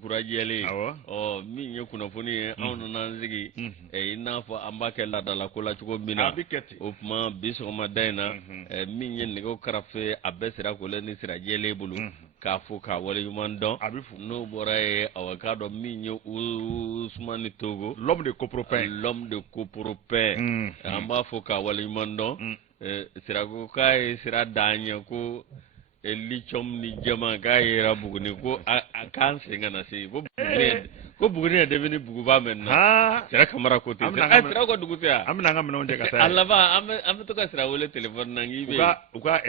kukurajɛlen min ye kunnafoni ye anw nana an sigi i n'a fɔ an b'a kɛ laadala ko la cogo min na o tuma bi sɔgɔmada in na min ye nɛgɛw karafe a bɛɛ sira kolen ni sira jɛlen bolo k'a fɔ k'a waleɲuman dɔn n'o bɔra ye k'a dɔn min ye Usumani Togo l'homme de Copropin an b'a fɔ k'a waleɲuman dɔn sirako k'a ye sira d'an ɲɛ ko lithium ni jama k'a yera Buguni ko a k'an sen ka na se ko Buguni ye devenu Buguba maintenant sira Kamara ko ten sira ko dugu tɛ yan an bɛna an ka minɛnw cɛ ka taa a laban an bɛ to ka sira wele téléphone na nk'i bɛ u ka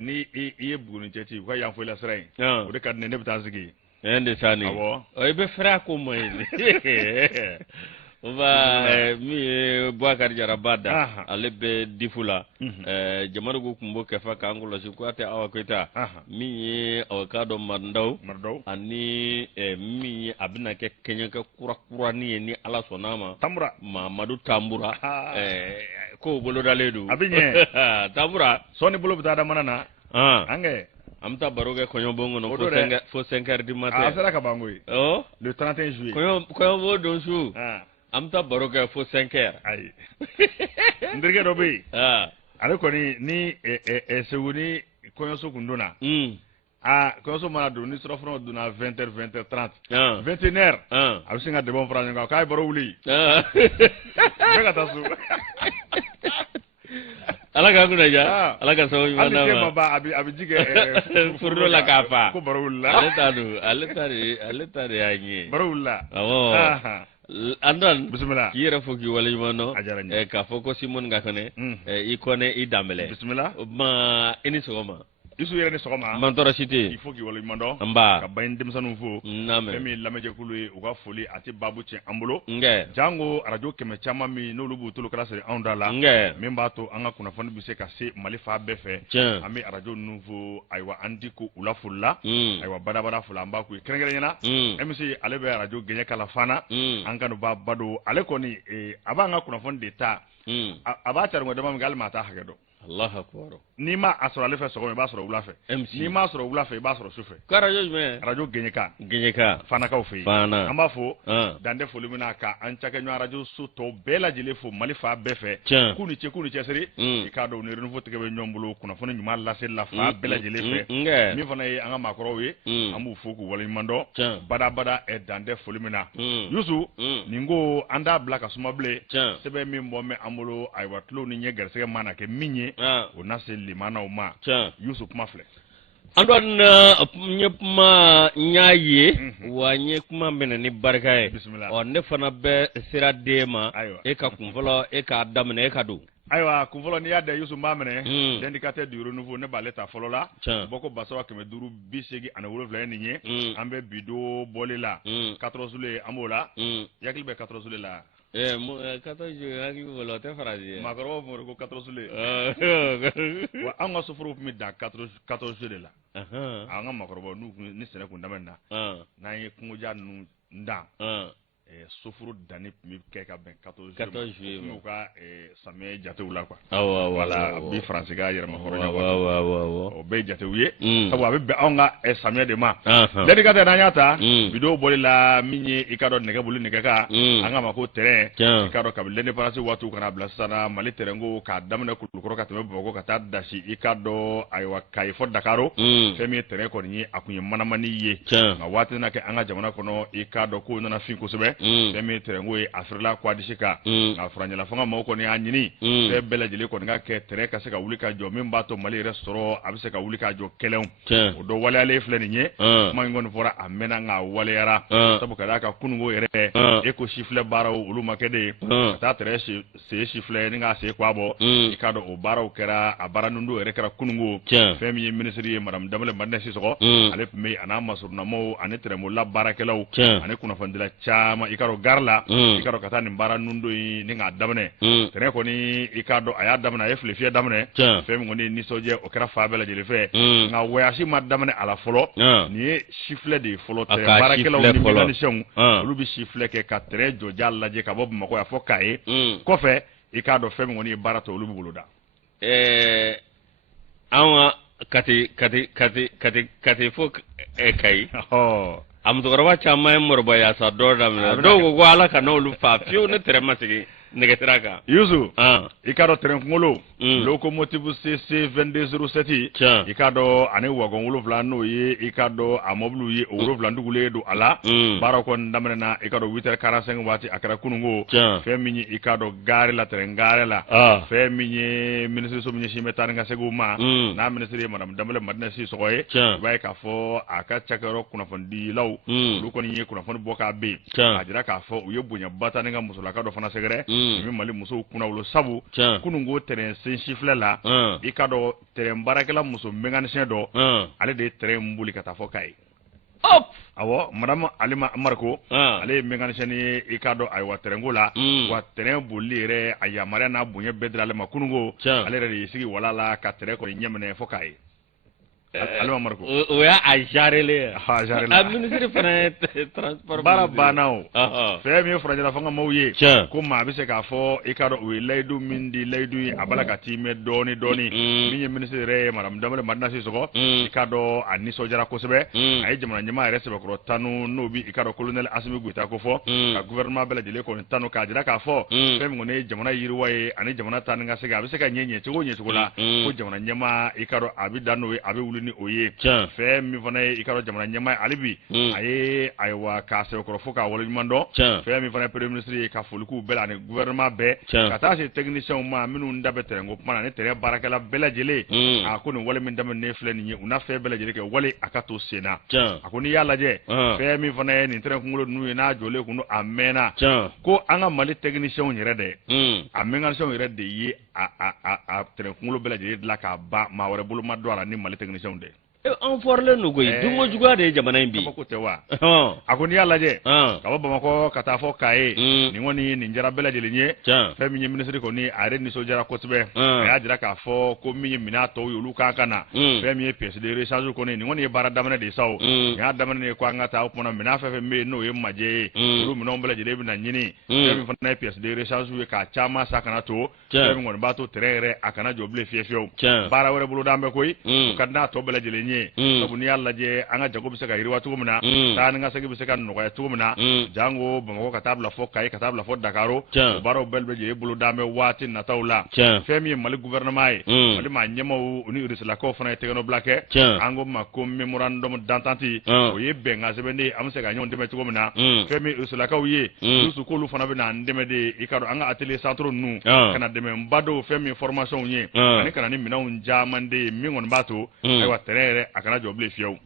ni i ye Buguni cɛ ci u ka yanfoyila sira in o de ka di ne bɛ taa sigi de sa ni i bɛ fɛrɛ a ko ma ye min ye Boubacar Jaraba da ale bɛ difu la jamana ko kun b'o kɛfa k'an kɔlɔsi ko a tɛ Awa Koyita min ye k'a dɔn Marindaw ani min ye a bɛna kɛ kɛɲɛkɛ kurakurani ye ni Ala sɔnn'a ma Mamadu Tambura k'o bolodalen don a bɛ ɲɛ Tambura sɔɔni bolo bɛ taa da mana na an kɛ an bɛ taa baro kɛ kɔɲɔbon kɔnɔ fo 5 heures du matin a sera ka ban koyi le 31 juillet kɔɲɔbon don su an bɛ taa baro kɛ fo 5 heures ayi n terikɛ dɔ bɛ yen ale kɔni ni Segu ni kɔɲɔso kun donna kɔɲɔso mana don ni surafanaw donna 20 heures 20 heures 30 21 heures a bɛ sin ka dɛbɛnw fara ɲɔgɔn kan k'a ye baro wuli bɛɛ ka taa so Ala ka kunna ja Ala ka sababu ɲuman d'a ma ma ba a bɛ ji kɛ furu la k'a fa ko baro wulila ale ta de y'a ɲɛ baro wulila Andan bisimila k'i yɛrɛ fo k'i waleɲuman dɔn a diyara n ye k'a fɔ ko Simoni ka kɛnɛ i Kɔnɛ i Danbɛlɛ bisimila o tuma i ni sɔgɔma Isu yɛrɛ ni sɔgɔma man tɔɔrɔ si tɛ yen il faut k'i waleɲuman dɔn ka Baɲini denmisɛnninw fo fɛn min lamɛnjɛkulu ye u ka foli a tɛ baabu tiɲɛ an bolo jango arajo kɛmɛ caman min n'olu b'u tolo kɛra siri anw da la min b'a to an ka kunnafoni bɛ se ka se Mali fan bɛɛ fɛ an bɛ arajo ninnu fo ayiwa an di ko u la foli la ayiwa badabada foli an b'a k'u ye kɛrɛnkɛrɛnnenya MC ale bɛ arajo gɛɲɛ kala fana an kanubaa ba don ale kɔni a b'an ka kunnafoni de ta a b'a carinko dama min kɛ hali maa t'a hakɛ dɔn Allahu akbar n'i ma a sɔrɔ ale fɛ sɔgɔma i b'a sɔrɔ wula fɛ n'i m'a sɔrɔ wula fɛ i b'a sɔrɔ su fɛ ko arajo jumɛn arajo gɛɲɛka fanakaw fɛ yen an b'a fɔ dantɛ foli min na ka an cakɛɲɔgɔn arajo so tɔw bɛɛ lajɛlen fo Mali fan bɛɛ fɛ k'u ni ce k'u ni cɛsiri i k'a dɔn ni renouveau tigɛ bɛ ɲɔgɔn bolo kunnafoni ɲuman lase la fan bɛɛ lajɛlen fɛ min fana ye an ka maakɔrɔw ye an b'u fo k'u waleɲuman dɔn badabada dantɛ foli min na Yusu nin ko an t'a bila ka suma bilen sɛbɛn min bɔ mɛ an bolo ayiwa tulo ni ɲɛ garisɛgɛ mana kɛ min ye o na se limanaw ma Yusu kuma filɛ an dɔn n ye kuma n y'a ye wa n ye kuma minɛ ni barika ye ne fana bɛ sira d'e ma e ka kunfɔlɔ e k'a daminɛ e ka don ayiwa kunfɔlɔ n'i y'a da Yusu b'a minɛ l'indicateur du renouveau ne b'ale ta fɔlɔ la bɔ ko Basawa 587 ye nin ye an bɛ bi don bɔli la 14 juillet an b'o la yakili bɛ 14 juillet la 14 juillet hakili b'o la o tɛ farasi ye maakɔrɔbaw fɔ ko 14 juillet wa an ka soforow tun bɛ dan 14 juillet de la an ka maakɔrɔbaw n'u ni sɛnɛ kun daminɛna n'an ye kungoja ninnu dan soforo danni tun bɛ kɛ ka bɛn 14 juillet n'u ka samiyɛ jatew la quoi wala bi faransi ka yɛrɛmahɔrɔnya o bɛɛ ye jatew ye sabu a bɛ bɛn anw ka samiyɛ de ma l'indicateur n'an y'a ta bidon bɔli la min ye i ka dɔn nɛgɛ boli nɛgɛ kan an k'a ma ko terrain i ka dɔn kabini l'indépendance waatiw kana bila sisan Mali terrain ko k'a daminɛ Kulukɔrɔ ka tɛmɛ Bamakɔ ka taa dasi i ka dɔn ayiwa Kayi fɔ Dakaro fɛn min ye terrain kɔni ye a kun ye manamani ye nka waati na kɛ an ka jamana kɔnɔ i ka dɔn ko nana fin kosɛbɛ fɛn min terrain ko ye a firila Kwadisi kan nka Faraɲɛla fanga mɔgɔw kɔni y'a ɲini fɛn bɛɛ lajɛlen kɔni ka kɛ terrain ka se ka wuli ka jɔ min b'a to Mali yɛrɛ sɔrɔ a bɛ se ka wuli ka jɔ kɛlɛnw o dɔ waleyalen filɛ nin ye kuma in kɔni fɔra a mɛnna nka a waleyara sabu ka d'a kan kununko yɛrɛ eko sifilɛ baaraw olu ma kɛ de ye ka taa terrain sen sifilɛ ni k'a sen kɔ a bɔ i k'a dɔn o baaraw kɛra a baara nundo yɛrɛ kɛra kununko fɛn min ye ministre ye madame Danbɛlɛ Madinɛ Sisɔkɔ ale tun bɛ a n'a masurunamaw ani terrainbɔla baarakɛlaw ani kunnafonidila caman i k'a dɔn gare la i ka dɔn ka taa nin baara nundo in ni k'a daminɛ terrain kɔni i k'a dɔn a y'a daminɛ a ye filefiyɛ daminɛ fɛn min kɔni nisɔndiya o kɛra fan bɛɛ lajɛlen fɛ nka voyage ma daminɛ a la fɔlɔ nin ye sifilɛ de ye fɔlɔ terrain baarakɛlaw ni mécaniciens olu bɛ sifilɛ kɛ ka terrain jɔja lajɛ ka bɔ Bamakɔ yan fɔ Kayi kɔfɛ i k'a dɔn fɛn min kɔni ye baara tɔ olu bɛ bolo da anw ka kati fo Kayi musokɔrɔba caman ye mɔrɔbaya sa dɔw daminɛ dɔw ko ala ka n'olu fa fiyewu ne tɛrɛ ma sigi nɛgɛsira kan Yusu i k'a dɔn terrain kunkolo locomotive CC 2207 i k'a dɔn ani wagon 7 n'o ye i k'a dɔn a mɔbiliw ye o 7 dugulen don a la baaraw kɔni daminɛna i k'a dɔn 8h45 waati a kɛra kununko fɛn min ye i k'a dɔn gare la terrain gare la fɛn min ye ministre min ɲɛsin bɛ taa ni ka seginw ma n'a ministre ye madame Dambele Madina Sisɔkɔ ye i b'a ye k'a fɔ a ka cakɛyɔrɔ kunnafonidilaw olu kɔni ye kunnafoni bɔ k'a ben a jira k'a fɔ u ye bonyaba ta ni ka musolaka dɔ fana sɛgɛrɛ min Mali musow kunna wolo sabu kununko terrain sensibilɛ la i ka dɔn terrain baarakɛla muso mécanicien dɔ ale de ye terrain boli ka taa fɔ Kayi awɔ madame Alima Mariko ale ye mécanicien ye i ka dɔn ayiwa terrain ko la wa terrain boli yɛrɛ a yamaruya n'a bonya bɛɛ dira ale ma kununko ale yɛrɛ de y'i sigi wala la ka terrain kɔni ɲɛminɛ fɔ Kayi Alima Mariko o y'a jarele a ministre fana ye transport baara banna o fɛn min ye farajɛla fanga maaw ye ko maa bɛ se k'a fɔ i ka dɔn o ye layidu min di layidu ye a bala ka timɛ dɔɔni min ye ministre yɛrɛ ye madame Dambele Madina Sisɔkɔ i ka dɔn a nisɔndiyara kosɛbɛ a ye jamana ɲɛmaa yɛrɛ sɛbɛkɔrɔ tanu n'o bi i ka dɔn colonel Asimi Goyita ko fɔ ka gouvernement bɛɛ lajɛlen kɔni tanu k'a jira k'a fɔ fɛn min kɔni ye jamana yiriwa ye ani jamana taa ni ka segin a bɛ se ka ɲɛ cogo la ko jamana ɲɛmaa i ka dɔn a bɛ dan n'o ye a bɛ wuli ni o ye fɛn min fana ye i ka dɔn jamana ɲɛmaa hali bi a ye ayiwa k'a sɛbɛkɔrɔ fo k'a waleɲuman dɔn fɛn min fana ye premier ministre ye ka foli k'u bɛɛ la ani gouvernement bɛɛ ka taa se techniciens ma minnu da bɛ terrain ko kuma na ni terrain baarakɛla bɛɛ lajɛlen a ko nin wale min daminɛnen filɛ nin ye u n'a fɛn bɛɛ lajɛlen kɛ wale a ka to sen na a ko n'i y'a lajɛ fɛn min fana ye nin terrain kunkolo ninnu ye n'a jɔlen kun don a mɛnna ko an ka Mali techniciens yɛrɛ dɛ a mécaniciens yɛrɛ de ye a terrain kunkolo bɛɛ lajɛlen dilan k'a ban maa wɛrɛ bolo ma don a la ni Mali techniciens tɛ an fɔrɔlen don koyi dunko juguya de ye jamana in bi ko tɛ wa a ko n'i y'a lajɛ ka bɔ Bamakɔ ka taa fɔ Kaye nin kɔni nin jara bɛɛ lajɛlen ye fɛn min ye ministre kɔni a yɛrɛ nisɔndiyara kosɛbɛ a y'a jira k'a fɔ ko min ye minɛn tɔw ye olu kan ka na fɛn min ye pièce de rechange kɔni nin kɔni ye baara daminɛ de sa o nin y'a daminɛ ye ko an ka taa o kumana minɛn fɛn fɛn bɛ yen n'o ye majɛ ye olu minɛnw bɛɛ lajɛlen bɛ na ɲini fɛn min fana ye pièce de rechange ye k'a caman sa kana to fɛn min kɔni b'a to terrain yɛrɛ a kana jɔ bilen fiyewu baara wɛrɛ bolo d'an bɛ koyi o ka di n'a tɔ bɛɛ lajɛlen ye sabu n'i y'a lajɛ an ka jago bɛ se ka yiriwa cogo min na taa ni ka segin bɛ se ka nɔgɔya cogo min na jango Bamakɔ ka taa bila fɔ Kayi ka taa bila fɔ Dakaro o baaraw bɛɛ lajɛlen bolo d'an bɛ waati nataw la fɛn min ye Mali gouvernement ye Mali maa ɲɛmaaw u ni Rusilakaw fana ye tɛgɛnɔbila kɛ an ko ma ko memorandum d'entente o ye bɛnkan sɛbɛn de an bɛ se ka ɲɔgɔn dɛmɛ cogo min na fɛn min Rusilakaw ye dusu k'olu fana bɛ na dɛmɛ de i ka dɔn an ka atelier centre ninnu ka na dɛmɛba dɔw fɛn min formation ye ani ka na ni minɛnw caman de ye min kɔni b'a to ayiwa terrain yɛrɛ a kana jɔ bilen fiyewu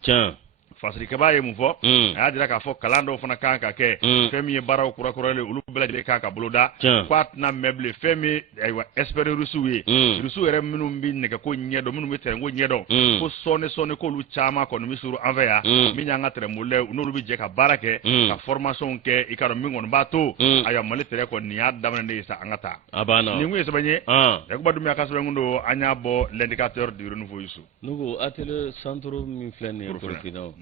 fasirikɛbaa ye mun fɔ a y'a jira k'a fɔ kalan dɔw fana kan ka kɛ fɛn min ye baaraw kurakuralen olu bɛɛ lajɛlen kan ka boloda k'a tɛna mɛn bilen fɛn min ayiwa expert rusiw ye rusiw yɛrɛ minnu bɛ nɛgɛko ɲɛdɔn minnu bɛ terrain ko ɲɛdɔn ko sɔɔni k'olu caman kɔni bɛ suru an fɛ yan min y'an ka terrain bolilaw n'olu bɛ jɛ ka baara kɛ ka formation kɛ i ka dɔn min kɔni b'a to ayiwa Mali terrain kɔni nin y'a daminɛ de ye sa an ka taa nin kun ye sɛbɛn ye Yakuba Dumbuya ka sɛbɛn kun don an y'a bɔ l'indicateur du renouveau Youssou ne ko atelier centre min filɛ nin ye Burkina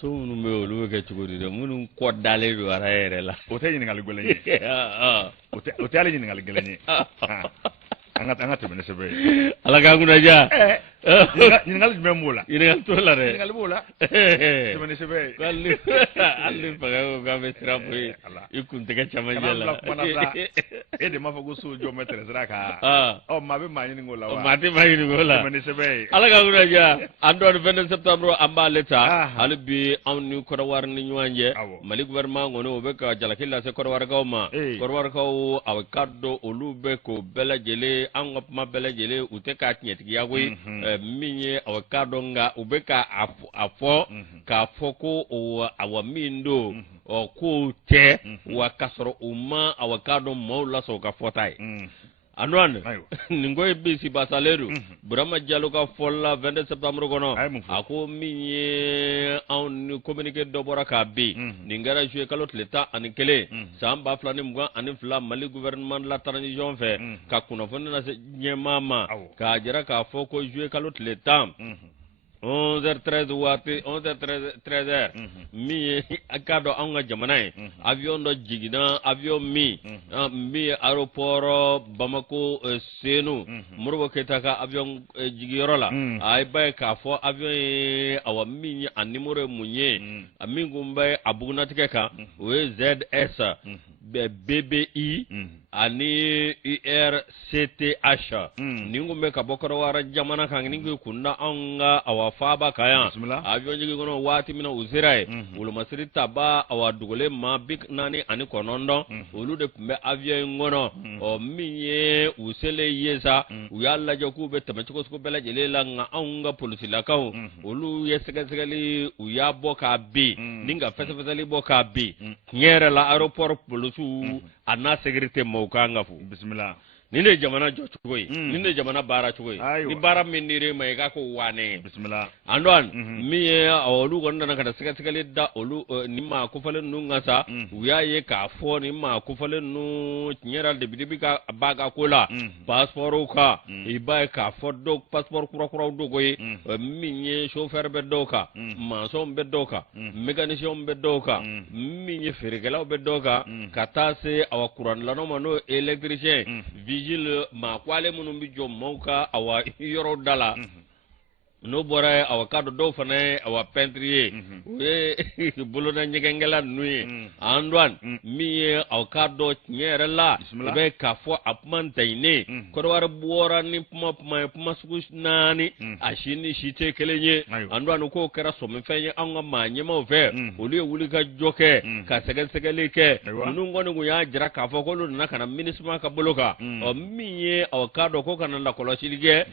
so minnu bɛ yen olu bɛ kɛ cogo di dɛ minnu kɔ dalen don ara yɛrɛ la o tɛ ɲininkali gɛlɛn ye o tɛ ale ɲininkali gɛlɛn ye an ka tɛmɛ ni sɛbɛn ye ala k'an kunnaja ɲininkali jumɛn b'o la ɲininkali t'o la dɛ ɲininkali b'o la tɛmɛ ni sɛbɛn ye hali faga ko k'a bɛ sira fo ye i kun tɛgɛ camancɛ la e de m'a fɔ ko so jɔ mɛ tɛrɛ sira kan maa bɛ maa ɲini o la wa maa tɛ maa ɲini o la tɛmɛ ni sɛbɛn ye ala k'an kunnaja an dɔɔni 22 septembre an b'ale ta hali bi anw ni Kɔrɔwari ni ɲɔgɔn cɛ Mali gouvernement kɔni o bɛ ka jalaki lase Kɔrɔwarikaw ma Kɔrɔwarikaw a ka dɔn olu bɛ k'o bɛɛ lajɛlen an ka kuma bɛɛ lajɛlen u tɛ k'a tiɲɛtigiya koyi min ye aw ka dɔn nka u bɛ ka a fɔ k'a fɔ ko awa min don k'o tɛ wa ka sɔrɔ u ma aw ka dɔn maaw lasɔrɔ ka fɔta ye Antoine nin ko ye bisi basalen don Burama Diallo ka fɔli la 22 septembre kɔnɔ a ko min ye anw ni communiqué dɔ bɔra k'a ben nin kɛra juillet kalo tile 11 san 2022 Mali gouvernement de la transition fɛ ka kunnafoni lase ɲɛmaa ma k'a jira k'a fɔ ko juillet kalo tile 10 11h13 waati 11h13 min ye akado anga jamana avion do jigina avion mi aeroport Bamako Senu Murbo Ketaka avion jigiyorola ay bay ka fo avion awami animore munye amingumbe abunatikeka we ZS BBI ani URCTH ningumbe kabokoro wara jamana kan ningu kunna anga awafaba kaya avion jigi gono wati mina uzirai ulu masiri taba awadugole mabik nani ani konondo ulu de kumbe avion ngono o minye usele yesa uyalla jokube tamachiko sko bela jelela nga anga polisi lakaw ulu yesegali uyaboka bi ninga fesefesali boka bi nyere la aeroport polusu ana sécurité mawkanga fu bismillah ninde jamana jochoy ninde jamana bara choy ni bara minire mai ga ko wane bismillah andwan miye awolu gonda kada sikale da olu nimma ko falen nu ngasa uyaye ka fo nimma ko falen nu nyeral de bidibi ka baga kola passeport ka iba ka fo do passeport kura do goy minye chauffeur be doka maçon be doka mécanicien be doka minye ferigala be doka katase awakuran lano mano électricien vigile ma kwale munumbi jom mauka awa yoro dala no bora awakado do fane awa pentrier we bulona nyegengela nuye andwan miye awakado nyere la be kafo apman tayne kodwar buora ni puma sukush nani ashini shite kelenye andwan ko kera so me fenye anga manye mo ve oli wuli ka joke ka segele ke nungo ni ya jira kafo ko lu na kana minisma ka boloka o miye awakado ko kana la kolochilige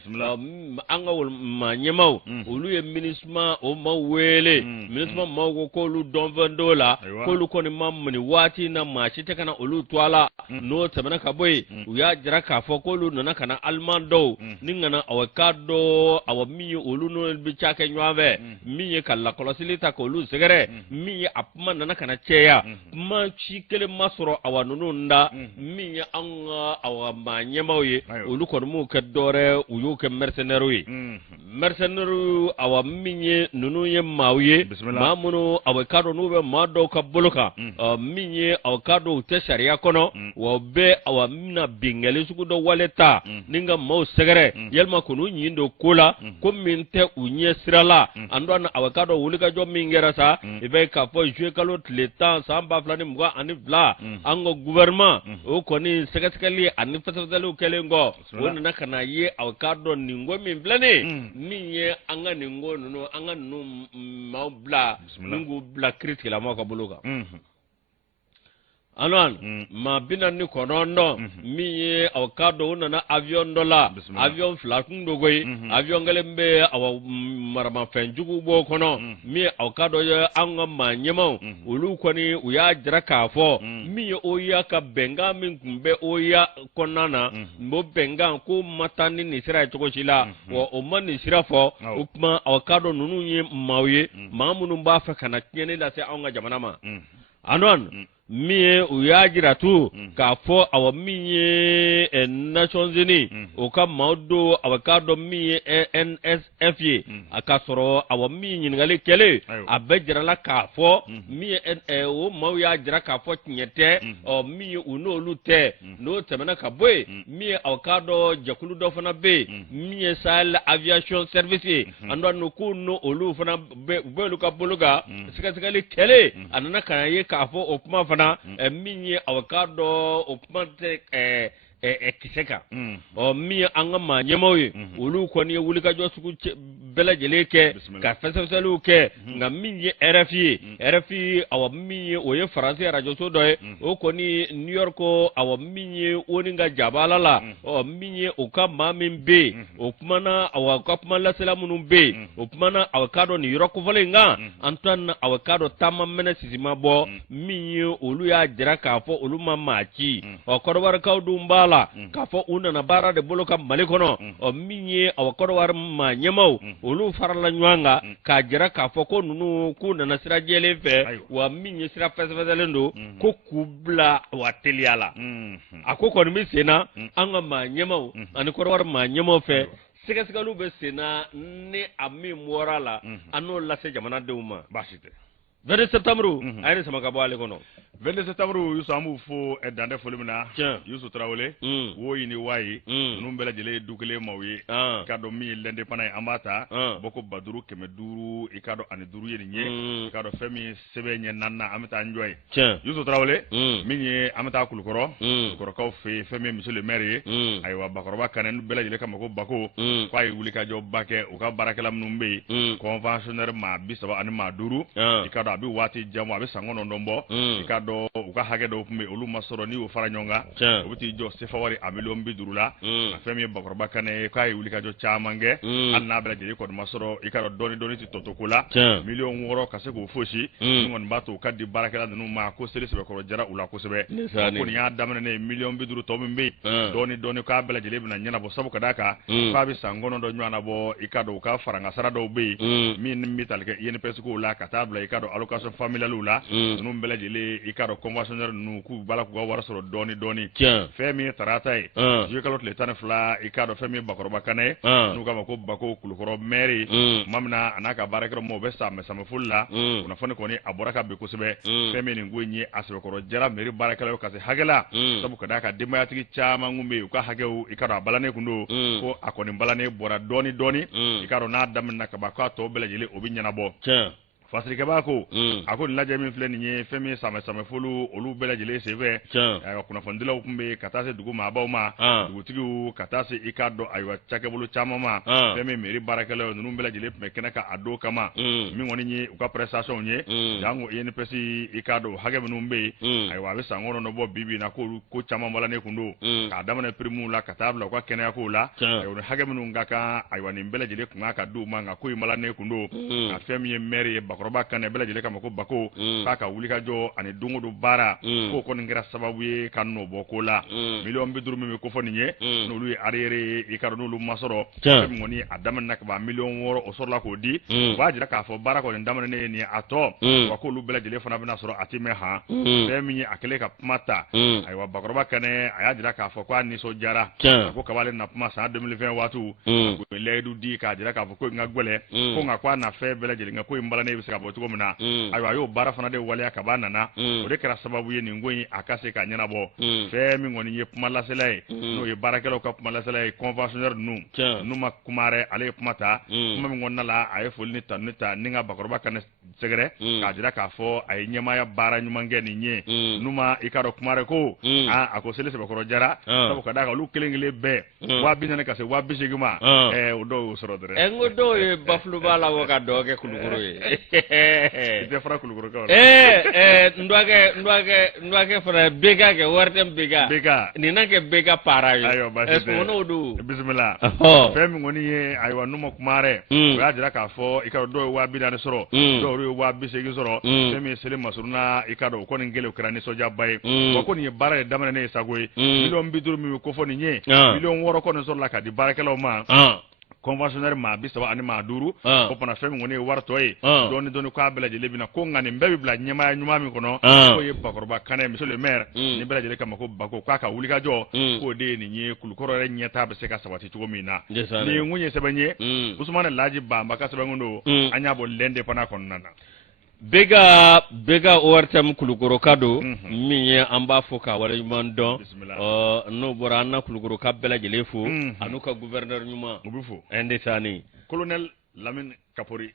anga wol manye olu ye minisma o mawele minisma mawo ko lu donvendo la ko lu koni mamni wati na machi te kana olu twala no tabana ka boy uya jira ka fo ko lu nana kana almando ningana awakado awami olu no bi chake nywawe miye kala kolosilita ko lu segere miye apma nana kana cheya ma chikele masoro awanunu nda miye anga awamanyemawe olu kono mu kedore uyu ke mercenaire awa minye nunu ye mauye mamunu awakado nube mado ka boloka minye awakado te sharia kono wa be awa mina bingeli sukudo waleta ninga mau segere yelma kunu nyindo kula ko minte unye sirala andona awakado wulika jo mingera sa ibe ka fo jwe kalot leta samba flani mwa ani vla ango gouvernement o koni segaskali ani fasazalo kelengo wona nakana ye awakado ningo min flani minye anga ningo nuno anga num maubla ningo bla critique la mako buluka Alwan ma bina ni konondo miye awkado na avion dola avion flakun dogoy avion galembe aw marama fenjugu bo kono mi awkado ya anga manyemo ulu koni uya jira kafo miye oya ka benga min kumbe oya konana mbo benga ko matani ni sira tokoshila wo o mani sira fo ukma awkado nunu ye mawye mamunu ba fa kana tiene la se anga jamana ma anon miye uyajira tu ka fo awa miye Nations Unies o ka maudo awakado miye NSF akasoro awa miye nyingali kele abejira la ka fo miye o mawya ka fo nyete o miye uno lute no temena ka boy miye awakado jakulu do fana be miye Sahel Aviation Service ando no kuno olu fana be lu ka buluga sikali kele anana kana ye ka fo opma fana minye awakado opmante kiseka o mi anga ma nyemoyi ulu koni wulika josuku bela jeleke ka feselu ke nga minye RFI awa minye oye France radio so doy o koni New York awa minye oninga jabala la o minye okama mimbe opmana awakapma la selamunum be opmana awakado ni York volenga Antoine awakado tamamene sisima bo minye ulu ya jira ka fo ulu mamachi o korwar kawdumbala kafo una na bara de boloka malikono o minye awakoro war ma nyemau olu farala nywanga ka jira kafo ko nunu kuna na sira jele fe wa minye sira fesfelendo ko kubla wateliala akoko ni sena anga ma nyemau ani koro war ma nyemau fe siga lu be sena ne ami morala anu la se jamana de uma basite 22 septembre ayni sama ka bo ale kono 22 septembre Youssou amu fo e dande folimina Youssou Traoré wo yini wayi num bela jele dukele mawye kado mi lende panay ambata boko baduru keme duru ikado ani duru yeni nye ikado femi sebe nye nanna amata njoy Youssou Traoré minye amata kulukoro kaw fe femi monsieur le maire aywa bakoroba kanen bela jele kamako bako kwai wulika jo bake uka barakela mnumbe conventionnaire ma bisaba ani ma duru ikado abi wati jamu abi sangono ndombo ikado uka hage do kumbe olu masoro ni o fara nyonga obuti jo sefawari amilom bidurula femi bakoroba kane kwai wulika jo chamange anna bela jele ko masoro ikado doni ti totokula million woro kasego foshi ngon bato kadi barakela no ma ko sele sebe ko jara ula ko sebe ko ni adamne ne million biduru to mbe doni ka bela jele bina nyana bo sabu kadaka fa bi sangono do nyana bo ikado ka faranga sara do be min mitalke yene pesko la katabla ikado allocation familiale la no bela jele ikado conventionnaire nu ku bala ko wara soro doni femi taratai je kalot le tan fla ikado femi bakoroba kane nu kama ko bako kulukoro meri mamna anaka barakero mo be sama fulla una fone ko ni aboraka be ko sebe femi ni ngwenye asbe ko jara meri barakalo kase hagela sabu kadaka dimaya tigi chama ngumbe ko hagew ikado balane kundo ko akoni balane bora doni ikado na damna ka baka to bela jele obi nyana bo fasri ke bako akon la jami fleni nye femi sama fulu olu bela jele seve kuna fondila kumbe katase dugu ma bawma dugu tigu katase ikado aywa chake bulu chama ma femi meri barakale nunu bela jele mekena ka ado kama mi ngoni nye uka prestation nye jango yene pesi ikado hage munumbe aywa be sangono no bo bibi na ko chama mala ne kundo ka adama na primu la katabla kwa kena ko la aywa hage mununga ka aywa ni bela jele kunga ka du manga ko mala ne kundo femi meri roba kan bela jele kama ko bako kaka wulika jo ani dungo do bara ko ko ngira sababu ye kanno boko la million biduru mi ko foni nye no lui arere e karo no lu masoro ngoni adama nakba million woro o sorla ko di wajira ka fo bara ko ndama ne ni ato wa ko lu bela jele fona bina soro atime ha femi akele ka mata ay wa bakroba kan aya jira ka fo kwa ni so jara ko kabale na puma sa 2020 watu ko ledu di ka jira ka fo ko ngagwele ko ngakwa na fe bela jele ngako imbala ne bisika botugo muna aywa yo bara fana de wale akabana na o de kera sababu ye ningoyi akase ka nyana bo femi ngoni ye puma la selay no ye barakelo ka puma la selay conventionnaire nu ma kumare ale pumata kuma mi ngonna la ay folni tanita ninga bakoroba kan segre ka jira ka fo ay nyama ya bara nyuma ngeni nye numa ikaro kumare ko akosele se bakoro jara sabu kada ka lu kelengele be wa binane ka se wa bishigima odo usoro dere ngodo ye baflu bala woka doge kuluguru ye ite fara kuluguru ka ndwage fara bega ke wartem bega ni nake bega para yo eskono do bismillah femi ngoni ye aywa numa kumare wa jira ka fo ikaro do wa binane soro do ro wa bishigi soro femi sele masuruna ikado ko ngele ukrani soja bay ko ni bara damane ne sagoy million biduru mi ko fo ni nye million woro ko no soro la ka di barakelo ma conventionnaire ma bisaba ani ma duru ko pona femi ngoni warto e doni ko abela jele bina ko ngani mbebi bla nyama nyuma mi kono ko ye bakoroba kane monsieur le maire ni bela jele kama ko bako ka wulika jo ko de ni nye kulukoro re nyata be se ka sabati to mina ni ngunye sebanye usman laji ba mbaka sebangondo anya bo lende pana kon nana bega wartam kulugoro kado miye amba foka wala yumando no borana kulugoro kabela jelefu anuka gouverneur nyuma ngubufu ende sani colonel Lamine Kapori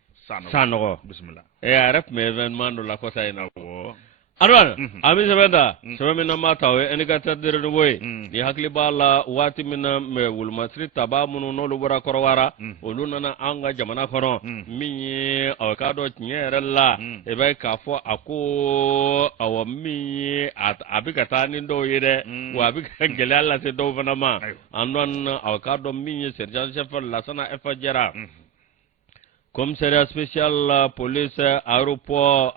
Sanogo bismillah arep me événement do la kota ina wo Arwana ami sebenda sebemina matawe eni gata dire no boy ni hakli bala wati mina me wul masri taba munu no lubura korwara oluna na anga jamana kono mi awkado nyere la e bay ka fo ako awami at abikata ni do yire wa abika gelala se do vanama anon awkado mi sergent chef la sana efajera commissariat spécial police aéroport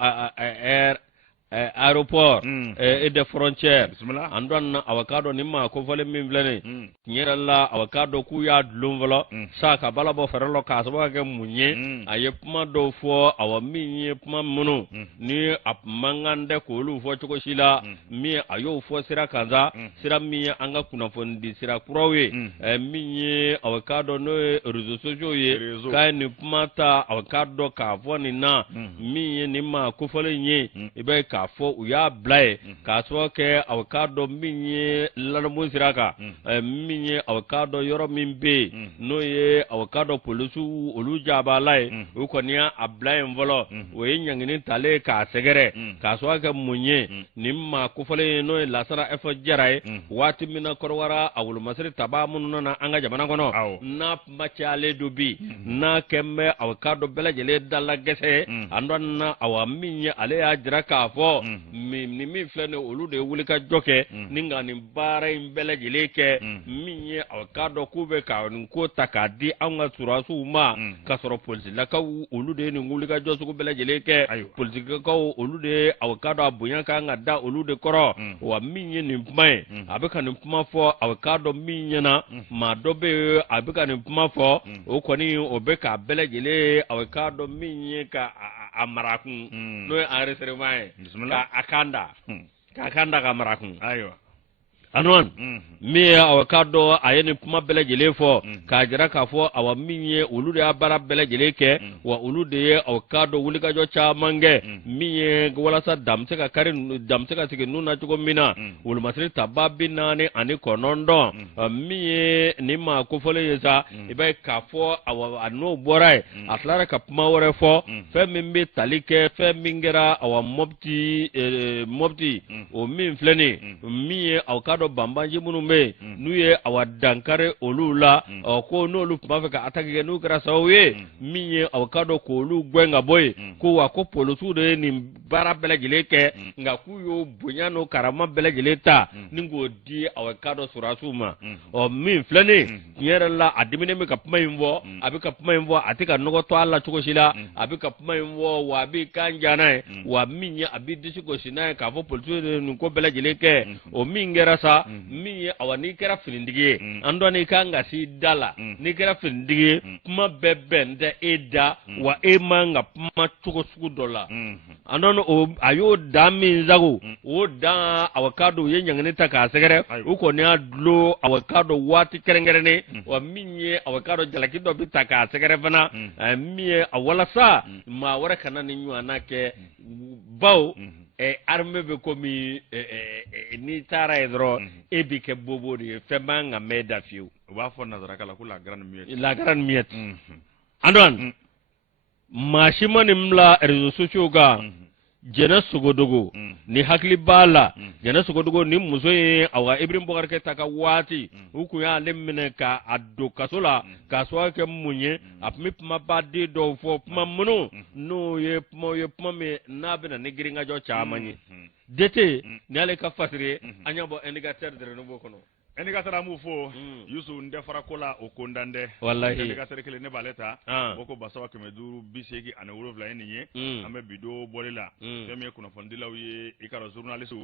aéroport et des frontières andon awakado nimma ko fole min blene nyera la awakado ku ya dlumvolo saka balabo ferlo kasaba ke munye ayepma do fo awaminye pma munu ni apmangande ko lu fo choko shila mi ayo fo sira kanza sira mi anga kuna fondi sira kurawe minye awakado no réseaux sociaux ye ka ni pmata awakado ka fo ni na minye nimma ko fole nye ibe ka fo uya blae ka so ke awakado minye lalamu siraka minye awakado yoro mimbe no ye awakado polisu oluja balai ukonia ablae mvolo we nyangini tale ka segere ka so ke munye nimma kufale no lasara efo jarai wati mina korwara awul masri tabamun na anga jamana kono na machale dubi na kemme awakado belajele dalla gese andon na awaminye ale ajra ka fo mi flene olude wulika joke ninga ni bare belajele ke minye awakado kube ka ko takadi anga surasu ma kasoro polisi la ka olude ni wulika josu ko belajele ke polisi ka olude awakado abunya ka ngada olude koro wa minye ni mai abeka ni puma fo awakado minye na ma dobe abeka ni puma fo okoni obeka belajele awakado minye ka amarakun no aresere mai ka akanda ka amarakun ayo anon mi awakado ayeni puma belajele fo ka jira ka fo awaminye ulude abara belajele ke wa ulude awakado wulika jo cha mange miye wala sa damse ka karin damse ka sike nuna chugo mina ul masri tababina ni ani konondo miye ni ma ko fole yesa ibe ka fo awa anu borai atlara ka puma wore fo fe mimbi talike fe mingera awa mobti o min fleni miye awakado bambanji munu me nuye awadankare olula ko nolu pafeka atake nu kra sawe miye awakado ko olu gwenga boy ko wa ko polosu de ni bara belajele ke nga kuyo bunyano karama belajele ta ningo di awakado surasuma o min flane yera la adimine me kapma imbo abika pma imbo atika nogo to alla chuko shila abika pma imbo wa bi kanjana wa miye abidi chuko shina ka fo polosu de ni ko belajele ke o mingera sa mi awani kera filindige ando ni kanga si dala ni kera filindige kuma bebende eda wa emanga kuma chuko suku dola ando no ayo dami zago o da awakado yenyangene taka segere uko ni adlo awakado wati kerengere wa minye awakado jalakido bitaka segere bana miye awala sa ma wara kana ni nywana ke baw arme be komi ni tara edro ebike bobo de femanga meda fiu wa fo nazara kala kula la grande miette andon mashimani mla réseaux sociaux ga jena sugodogo ni hakli bala jena sugodogo ni muso awa Ibrahim Bokar ke taka wati uku ya lemmene ka addo kasola kaswa ke munye apmi pma badi do fo pma munu no ye pma me nabena ni giringa jo chamani dete ni ale ka fasire anyabo indicateur de no bokono eni gasara mu fo yusu ndefara kola okondande wallahi eni gasara kele ne baleta boko basawa keme duru bisegi ane wuro vla eniye ambe bido bolila keme kuna fondila wiye ikaro journaliste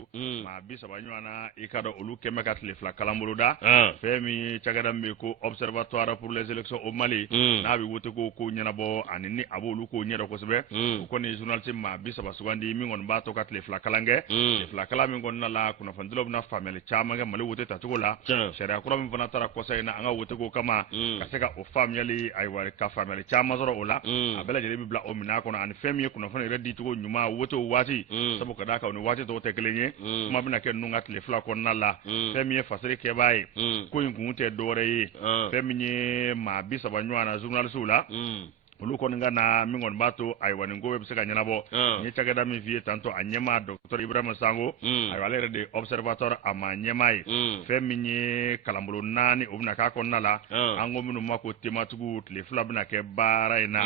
ma bisa banywana ikaro olu keme katle fla kalamburuda femi chagada meko observatoire pour les élections au Mali na bi wote ko nyana bo anini abo olu ko nyero ko sebe ko ni journaliste ma bisa baswandi mi ngon ba to katle fla kalange fla kala mi ngon na la kuna fondila na family chama ga Mali wote tatugola sharia kura min fana tara kosa ina anga wote ko kama kaseka o family ay wari ka family chama zoro ola abela jere bibla o mina kono an femi kuna fana reddi to nyuma wote wati sabo kada ka no wati to tekelenye kuma bina ken nunga tle fla ko nalla femi fasiri ke bayi ko yinkunte dore yi femi nye ma bisa banywa na journal sula olu ko ngana mi ngon bato ay wani ngo web seka nyana bo ni tagada mi vie tanto anyema Dr Ibrahima Sango ay walere de observatoire ama nyemai femi ni kalambulo nani obna ka ko nala ango minu mako tematugu le flabna ke baraina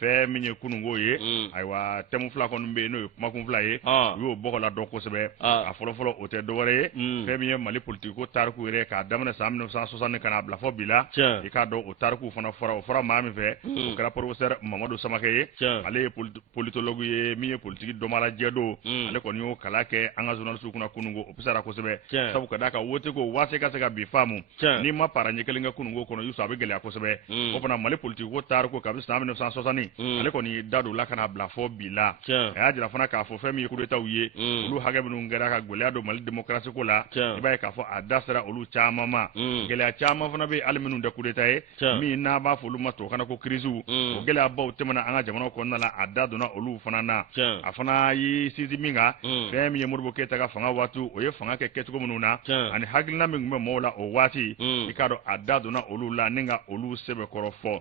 femi ni kunu ngoye ay wa temu fla ko mbe no makun fla ye yo boko la do ko sebe a folo folo o te do wore femi ni Mali politiko tarku re ka damna sam 1960 kana bla fo bila e ka do o tarku fona fora o fora mami fe o kra professeur Mamadou Samake ale politologue ye mi ye politique domala jedo ale kɔni yo kala kɛ an ka journaliste kunna kunungo o pisara kosɛbɛ sabu ka da ka wote ko waase ka se ka bi faamu ni ma para ɲɛ kelen kɛ kunungo kɔnɔ yusu a bɛ gɛlɛya kosɛbɛ o fana Mali politique ko tariku kabini san 1960 ale kɔni da don la kana bila fɔ bi la a y'a jira fana k'a fɔ fɛn min ye coup d'état ye olu hakɛ minnu kɛra ka gɛlɛya don Mali démocratie ko la i b'a ye k'a fɔ a da sera olu caman ma gɛlɛya caman fana bɛ hali minnu tɛ coup d'état ye min n'a b'a fɔ olu ma tubabukan ko crise o gɛlɛyabaw tɛmɛna an ka jamana kɔnɔna la a da donna olu fana na a fana y'i sinsin min kan fɛn min ye Modibo Keyita ka fanga waati o ye fanga kɛ kɛcogo minnu na ani hakilina min tun bɛ mɔgɔw la o waati i k'a dɔn a da donna olu la ni ka olu sɛbɛkɔrɔ fɔ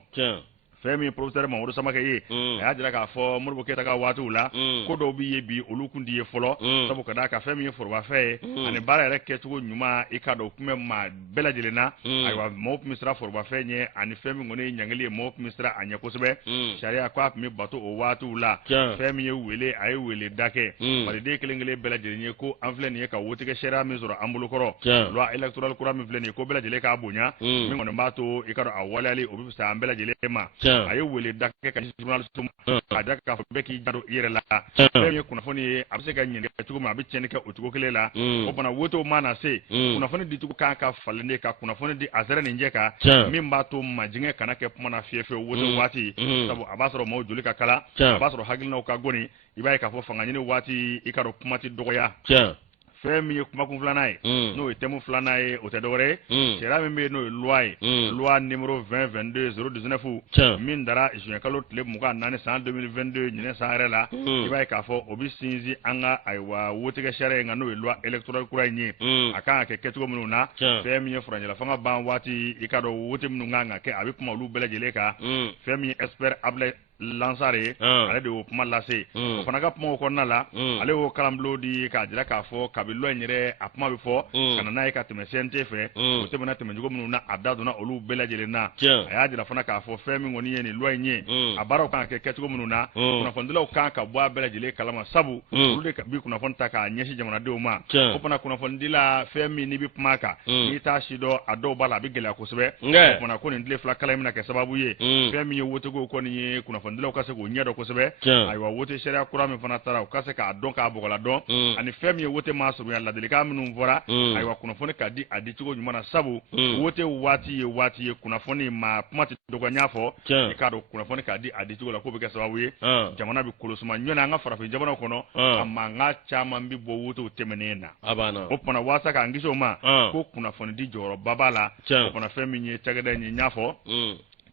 fɛn min professeur Mamadou Samake ye a y'a jira k'a fɔ Modibo Keyita ka waatiw la ko dɔw b'i ye bi olu kun t'i ye fɔlɔ sabu ka d'a kan fɛn min ye forobafɛn ye ani baara yɛrɛ kɛcogo ɲuman i k'a dɔn o tun bɛ maa bɛɛ lajɛlen na ayiwa mɔgɔw tun bɛ siran forobafɛn ɲɛ ani fɛn min kɔni ye ɲangili ye mɔgɔw tun bɛ siran a ɲɛ kosɛbɛ sariya ko a tun bɛ bato o waatiw la fɛn min ye wele a ye wele da kɛ maliden kelen kelen bɛɛ lajɛlen ye ko an filɛ nin ye ka wotigɛ sariya min sɔrɔ an bolokɔrɔ loi électorale kura min filɛ nin ye ko bɛɛ lajɛlen k'a bonya min kɔni b'a to i k'a dɔn a waleyali o bɛ fisaya an bɛɛ lajɛlen ma a ye wele da kɛ ka journaliste a da k'a fɔ bɛɛ k'i jado i yɛrɛ la fɛn ye kunnafoni ye a bɛ se ka ɲininkɛ cogo min a bɛ tiɲɛni kɛ o cogo kelen la o fana wotow mana se kunnafoni dicogo kan ka falen de ka kunnafoni di a sera nin jɛ kan min b'a to majigɛ kana kɛ kuma na fiyewu fiyewu woto waati sabu a b'a sɔrɔ maaw joli ka kala a b'a sɔrɔ hakilinaw ka goni i b'a ye k'a fɔ fanga ɲini waati i ka dɔn kuma ti dɔgɔya fɛn min ye kumakun filanan ye n'o ye thème filanan ye o tɛ dɔwɛrɛ ye sariya min bɛ yen n'o ye loi ye loi numéro 2022/019 min dara juin kalo tile 24 san 2022 ɲinɛ san yɛrɛ la i b'a ye k'a fɔ o bɛ sinsin an ka ayiwa wotigɛ sariya in kan n'o ye loi électorale kura in ye a kan ka kɛ kɛcogo minnu na fɛn min ye furanjɛla fanga ban waati i ka dɔn wote minnu kan ka kɛ a bɛ kuma olu bɛɛ lajɛlen kan fɛn min ye expert Ablaye Lansare ale de y'o kuma lase o fana ka kuma o kɔnɔna la ale y'o kalanbulon di k'a jira k'a fɔ kabi loi in yɛrɛ a kuma bɛ fɔ ka na n'a ye ka tɛmɛ CNT fɛ o tɛmɛna tɛmɛcogo minnu na a da donna olu bɛɛ lajɛlen na a y'a jira fana k'a fɔ fɛn min kɔni ye nin loi in ye a baaraw kan ka kɛ kɛcogo minnu na kunnafonidilaw kan ka bɔ a bɛɛ lajɛlen kalama sabu olu de bi kunnafoni ta k'a ɲɛsin jamanadenw ma o fana kunnafonidila fɛn min n'i bɛ kuma kan n'i t'a si dɔn a dɔw b'a la a bɛ gɛlɛya kosɛbɛ o fana ko nin tile fila kalan in bɛna kɛ sababu ye fɛn min ye wotogow kɔni ye kunnafonidilaw ka se k'o ɲɛdɔn kosɛbɛ ayiwa wote sariya kura min fana taara u ka se k'a dɔn k'a bɔgɔla dɔn ani fɛn min ye wote maa surunya ladilikan minnu fɔra ayiwa kunnafoni ka di a di cogo ɲuman na sabu wote waati ye kunnafoni maa kuma tɛ dɔgɔ n y'a fɔ i k'a dɔn kunnafoni ka di a di cogo la k'o bɛ kɛ sababu ye jamana bɛ kolosuma ɲɔni an ka farafin jamana kɔnɔ a mankan caman bɛ bɔ wotew tɛmɛnen na o fana walasa k'an kisi o ma ko kunnafoni di jɔyɔrɔba b'a la o fana fɛn min ye cakɛda in ye n y'a fɔ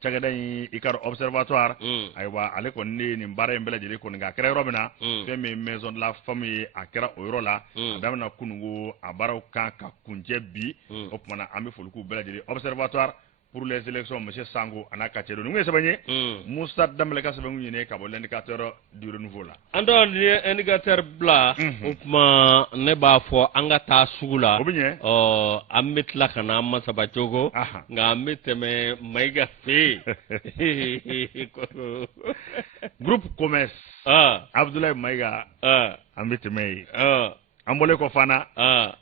cakɛda in i ka dɔn observatoire ayiwa ale kɔni ne ye nin baara in bɛɛ lajɛlen kɔni k'a kɛra yɔrɔ min na fɛn min ye maison de la femme ye a kɛra o yɔrɔ la a daminɛ kunungo a baaraw kan ka kuncɛ bi o tumana an bɛ foli k'u bɛɛ lajɛlen observatoire pour les élections monsieur Sango ana ka cɛdo ninnu ye sɛbɛn ye Musa Dambele ka sɛbɛn ɲini ka bɔ l'indicateur du renouveau la an dɔ ni indicateur bila o kuma ne b'a fɔ an ka taa sugu la o bɛ ɲɛ an bɛ tila ka na an masaba cogo nka an bɛ tɛmɛ Mayiga fɛ groupe commerce Abdoulaye Mayiga an bɛ tɛmɛ yen an bɔlen kɔ fana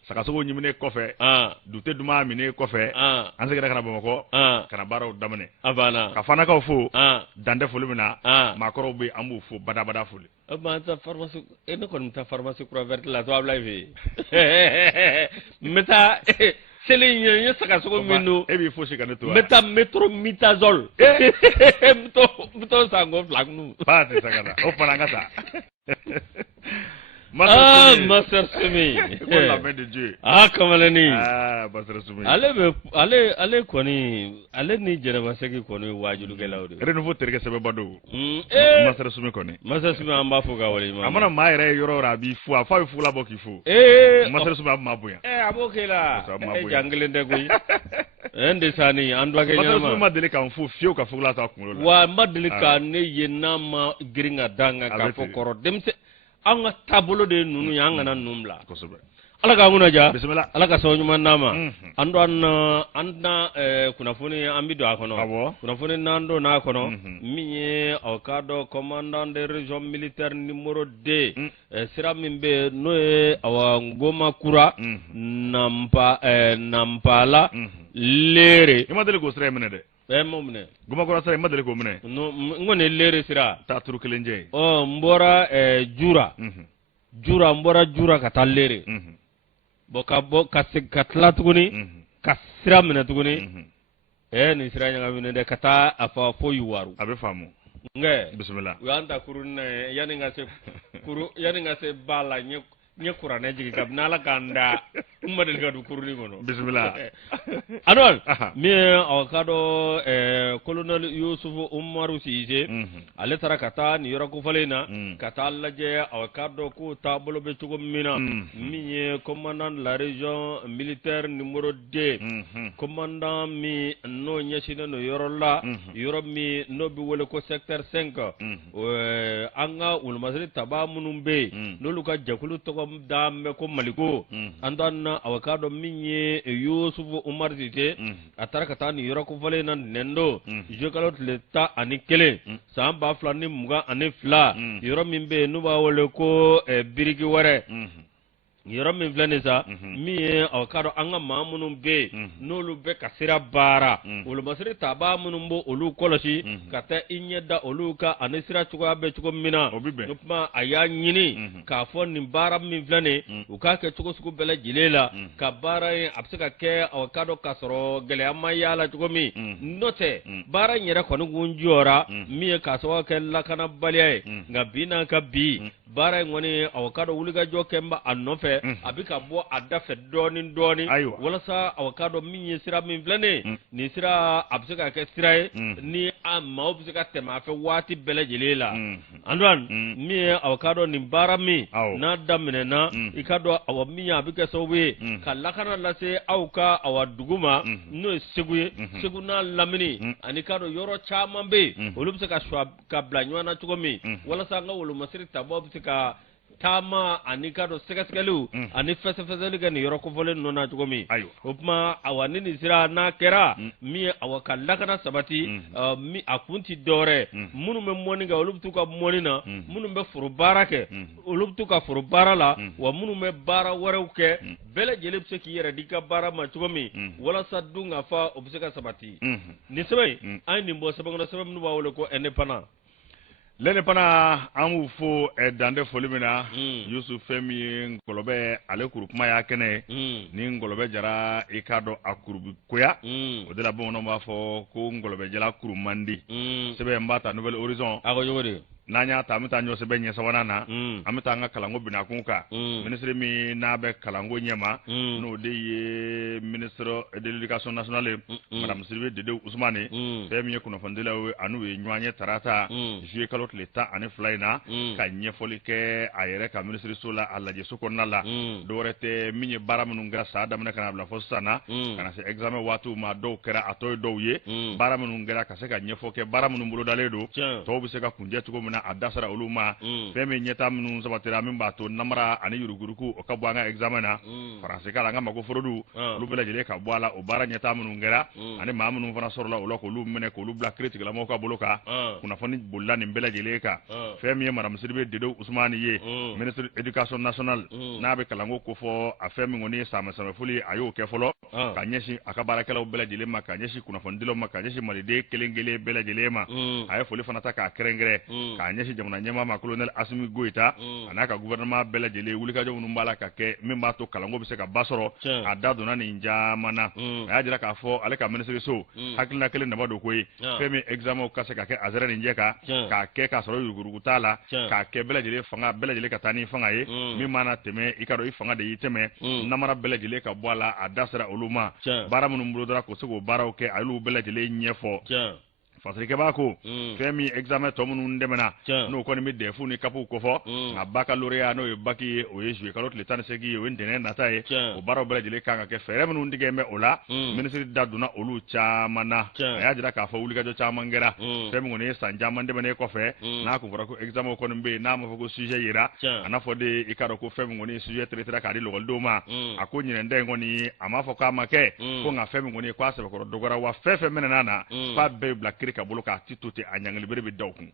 sagasogo ɲiminen kɔfɛ dute duman minen kɔfɛ an seginna ka na Bamakɔ ka na baaraw daminɛ ka fanakaw fo dan tɛ foli min na maakɔrɔw bɛ an b'u fo badabada foli ne kɔni bɛ taa pharmacie kura verte la to Ablaye fɛ n bɛ taa seli in ye sagasogo min don e b'i fosi ka ne to n bɛ taa Metronidazole n bɛ t'o san ko fila kun ba tɛ se ka na o fana an ka taa Master Sumi. La main de Dieu. Kamalani. Master Sumi. Ale kɔni ale ni jɛnɛbasegi kɔni wajulukɛlaw de. Renouveau terikɛ sɛbɛba do. Master Sumi kɔni. Master Sumi an b'a fɔ ka wale a mana maa yɛrɛ yɔrɔ a b'i fo a fɔ a bɛ fugula bɔ k'i fo. Master Sumi a bɛ maa bonya. A b'o kɛ la. Jan kelen tɛ koyi. N de sanni an dɔgɔkɛ ɲɛnama. Master Sumi ma deli k'an fo fiyewu ka fugula ta kunkolo la. Wa n ma deli ka ne ye n'a ma girin ka da n kan k'a fɔ kɔrɔ denmisɛn. An ka taabolo de ninnu ye an kana ninnu bila ala k'an kunna ja ala ka sababu ɲuman d'a ma an na kunnafoni an bɛ don a kɔnɔ kunnafoni n'an don n'a kɔnɔ min ye aw k'a dɔn commandant de région militaire numéro 2 sira min bɛ yen n'o ye Ngoma Kura Nampala Lere i ma deli k'o sira in minɛ dɛ momne guma ko sare madale ko mune no ngone lere sira ta turu kelenje mbora jura mbora jura ka tallere bo ka tla tuguni ka sira mine tuguni ni sira nyanga mine de kata afa fo yuwaru abe famu nge bismillah yanda kurun yani ngase bala nye kurane jigi kab nala kanda umadel kadu kuruni gono bismillah anon mi awakado colonel Yusuf Umaru Sise ale tarakata ni yora ko falena kata laje awakado ko tabolo be tugo mina mi commandant la région militaire numéro 2 commandant mi no nyashina no yorola yoro mi no bi wole ko secteur 5 anga ulmasri tabamunumbe no luka jakulu to damme ko maliko andan awakado minye Yusuf Umar Sise atarakata ni yoro ko falena nendo je kalot leta anikele samba flani muga anifla yoro mimbe no ba wole ko birigi ware yoro min flani sa mi awakado anga mamunum be nolu be kasira bara ulu masri taba munumbo olu koloshi kata inyeda oluka anisira chuko abe chuko mina nupma aya nyini ka fon ni bara min flani ukake chuko suku bele jilela ka bara absika ke awakado kasoro gele amayala chuko mi note bara nyera konu gunjora mi kaso ke lakana balye ngabina ka bi bara ngoni awakado wuliga jokemba anofe abika bo adafe doni wala sa awakado minye sira min flane ni sira absika ke sira ni amma obsika tema fe wati bele jelela andwan mi awakado ni bara mi na damine na ikado awamiya abika sowe kalakana lase awka awaduguma no segu na lamini anikado yoro chamambe olubsika shwa kabla na tugomi wala sa nga wolu masiri tabo ka tama anikado sekaselu ani fese ga ni yoro ko volen nona tugomi opma awani ni sira na kera mi awakalla kana sabati mi akunti dore munu me moni ga olubtu ka moni na munu be furu barake olubtu ka furu barala wa munu me bara wareuke bele jelipse ki yere dika bara ma tugomi wala sadunga fa obseka sabati ni sebe ay ni mbo sabanga sabam nu bawole ko enepana lene pana amu fo dande folimina Yusuf Femi ngolobe ale kurukuma ya kene ni ngolobe jara ikado akurubi koya odela bon no ma fo ko ngolobe jala kurumandi sebe mbata Nouvelle Horizon ago yogode nanya tamita nyo sebe nyesa wanana amita nga kalango binakunka ministre mi nabe kalango nyema no de ye ministre de l'éducation nationale madame Sylvie Dede Ousmane Femi kuno fondela we anu we nywanye tarata jué kalot l'état ane flyna ka nyefoli ke ayere ka ministre sola alaje sokonnala dorete minye baramunu ngara adamna kana bla fosana kana se examen watu ma do kera atoy dowye baramunu ngara ka se ka nyefoke baramunu mbulo daledo to bi se ka kunje tugo na adasara uluma Femi nyeta munu sabatira mimba to namara ani yuruguruku o kabwanga examena français kala nga mago forodu lu bela jele ka bwala o bara nyeta munu ngera ani mamunu fana sorla o loko lu mene ko lu bla critique la moko boloka kuna fani bolla ni bela jele ka Femi madame Sylvie Dede Ousmane ye ministre éducation nationale na be kalango ko fo a Femi ngoni sama fuli ayo ke folo ka nyeshi akabara kala o bela jele ma ka nyeshi kuna fandilo ma ka nyeshi malide kelengele bela jele ma ayo foli fana ta ka kerengere ka nyeshi jamana nyama ma colonel Asimi Goita anaka gouvernement bela jele wulika jo numbala ka ke memba to kalango bi se ka basoro ada dona ni njamana ya jira ka fo ale ka ministre so hakilina kele na bado koyi Femi examen o kase ka ke azara ni njeka ka ke ka soro yugurugutala ka ke bela jele fanga bela jele ka tani fanga ye mi mana teme ikaro ifanga de yiteme namara bela jele ka bwala adasra uluma bara munum bulodra ko sego bara o ke alu bela jele nyefo fasrike bako Femi examen to munun demena no ko ni mi defu ni kapu ko fo na baccalauréat no e baki o yesu kalot le tan segi o ndene natae o baro bela jele kanga ke fere munun dige me ola ministre daduna olu chamana ya jira ka fo wulika jo chamangera Femi ngone sanja mande bene ko fe na ko fora ko examen ko mbe na mo ko sujet yira ana fo de ikaro ko Femi ngone sujet traiter ka di logol doma ako nyine nde ngoni ama fo ka make ko nga Femi ngone kwa se ko dogora wa fefe menana pa be black ka bolo k'a ti to ten a ɲangili bere bɛ da o kun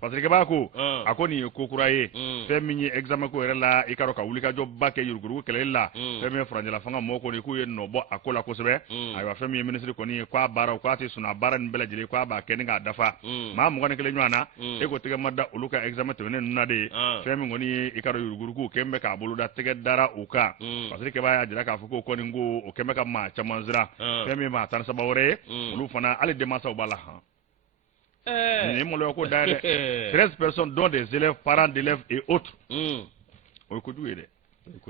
parce que kɛbaa ko a ko nin ye ko kura ye fɛn min ye examen ko yɛrɛ la i ka dɔn ka wulikajɔba kɛ yurugurugu kɛlɛli la fɛn min ye faranjɛla fanga mɔgɔw kɔni k'u ye nɔ bɔ a ko la kosɛbɛ ayiwa fɛn min ye minisiri kɔni ye k'a baaraw k'a tɛ sɔn a baara nin bɛɛ lajɛlen k'a b'a kɛ ni k'a dafa maa 21 ɲɔgɔn na e ko tɛgɛ ma da olu ka examen tɛmɛnen ninnu na de ye fɛn min kɔni ye i ka dɔn yurugurugu kɛn bɛ k'a bolo da tɛgɛ dara u kan parce que kɛbaa y'a jira k'a fɔ ko kɔni ko o kɛn bɛ ka maa caman sira fɛn min maa 13 wɛrɛ ye olu fana hali denmansaw b'a la nin ye maloya ko da ye dɛ 13 personnes dont des élèves parents d'élèves et autres o ye kojugu ye dɛ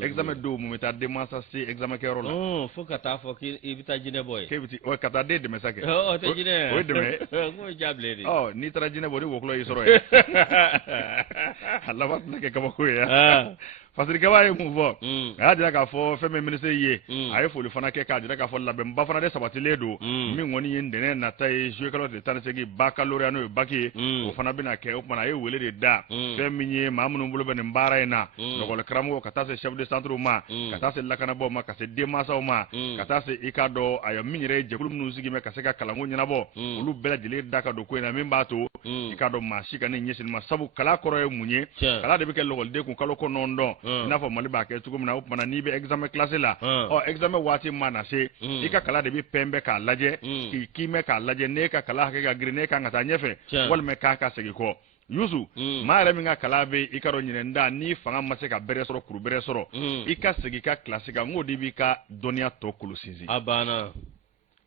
examen dɔw mun bɛ taa denmansa se examen kɛyɔrɔ la fo ka taa fɔ k'i bɛ taa jinɛ bɔ ye k'e bɛ taa ka taa den dɛmɛ sa kɛ o tɛ jinɛ o ye dɛmɛ o ye jabilen de n'i taara jinɛ bɔ ni wɔkulɔ y'i sɔrɔ yen a laban tɛna kɛ kabako ye fasirikɛba ye mun fɔ a y'a jira k'a fɔ fɛn min minisiri ye a ye foli fana kɛ k'a jira k'a fɔ labɛnba fana de sabatilen don min kɔni ye ntɛnɛn nata ye juillet kalo tile 18 baccalauréat n'o ye bac ye o fana bɛna kɛ o kumana a ye wele de da fɛn min ye maa minnu bolo bɛ nin baara in na lakɔli karamɔgɔ ka taa se chef de centre ma ka taa se lakanabaaw ma ka se denmansaw ma ka taa se i k'a dɔn a ye min yɛrɛ ye jɛkulu minnu sigi mɛ ka se ka kalanko ɲɛnabɔ olu bɛɛ lajɛlen da ka don ko in na min b'a to i k'a dɔn maa si ka ne ɲɛsin ma sabu kala kɔrɔ ye mun ye kala de bɛ kɛ lakɔliden kun kalo kɔnɔntɔn i n'a fɔ Mali b'a kɛ cogo min na o kumana n'i bɛ examen classé la examen waati mana se i ka kala de bɛ pɛnbɛn k'a lajɛ k'i kiimɛn k'a lajɛ n'e ka kala hakɛ ka girin n'e kan ka taa ɲɛfɛ walima k'a ka segin kɔ Yusu maa yɛrɛ min ka kala bɛ i ka dɔn ɲinɛnda ni fanga ma se ka bɛrɛ sɔrɔ kuru bɛrɛ sɔrɔ i ka segin ka classe kan n k'o de b'i ka dɔnniya tɔ kolo sinsin a banna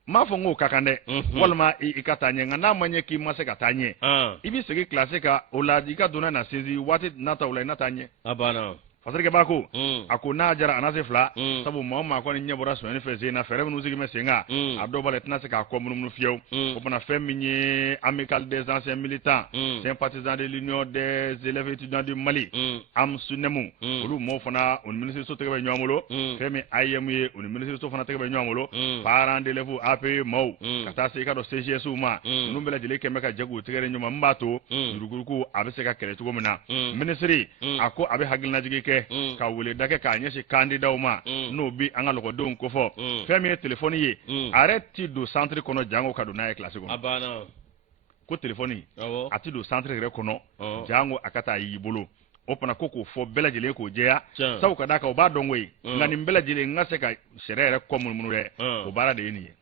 m'a fɔ n k'o ka kan dɛ walima i ka taa ɲɛ nka n'a ma ɲɛ k'i ma se ka taa ɲɛ i b'i segin classe kan o la i ka dɔnniya na sinsin waati nataw la i na taa ɲɛ a banna fasirikɛba ko a ko n'a jara a na se fila sabu maa o maa kɔni ɲɛ bɔra sonyɛni fɛ sen na fɛɛrɛ minnu sigi bɛ sen kan a dɔw b'a la i tɛna se k'a kɔ munumunu fiyewu o fana fɛn min ye amicale des anciens militants sympathisants de l'union des élèves étudiants du Mali AMSUNEMU olu maaw fana o ni minisiriso tɛgɛ bɛ ɲɔgɔn bolo fɛn min AIM ye o ni minisiriso fana tɛgɛ bɛ ɲɔgɔn bolo parents d'élèves APE maaw ka taa se i ka dɔn CGS ma ninnu bɛɛ lajɛlen kɛn bɛ ka jɛ k'u tɛgɛ di ɲɔgɔn ma min b'a to yurugurugu a bɛ se ka kɛlɛ cogo min na minisiri a ko a bɛ hakilinajigi kɛ ka weleda kɛ k'a ɲɛsin candidat ma n'o bi an ka lakɔlidenw kofɔ fɛn min ye téléphone ye a yɛrɛ ti don centre kɔnɔ jango ka don n'a ye classe kɔnɔ ko téléphone a ti don centre yɛrɛ kɔnɔ jango a ka taa y'i bolo o fana ko k'o fɔ bɛɛ lajɛlen k'o jɛya sabu ka d'a kan o b'a dɔn koyi nka nin bɛɛ lajɛlen n ka se ka sariya yɛrɛ kɔ munumunu dɛ o baara de ye nin ye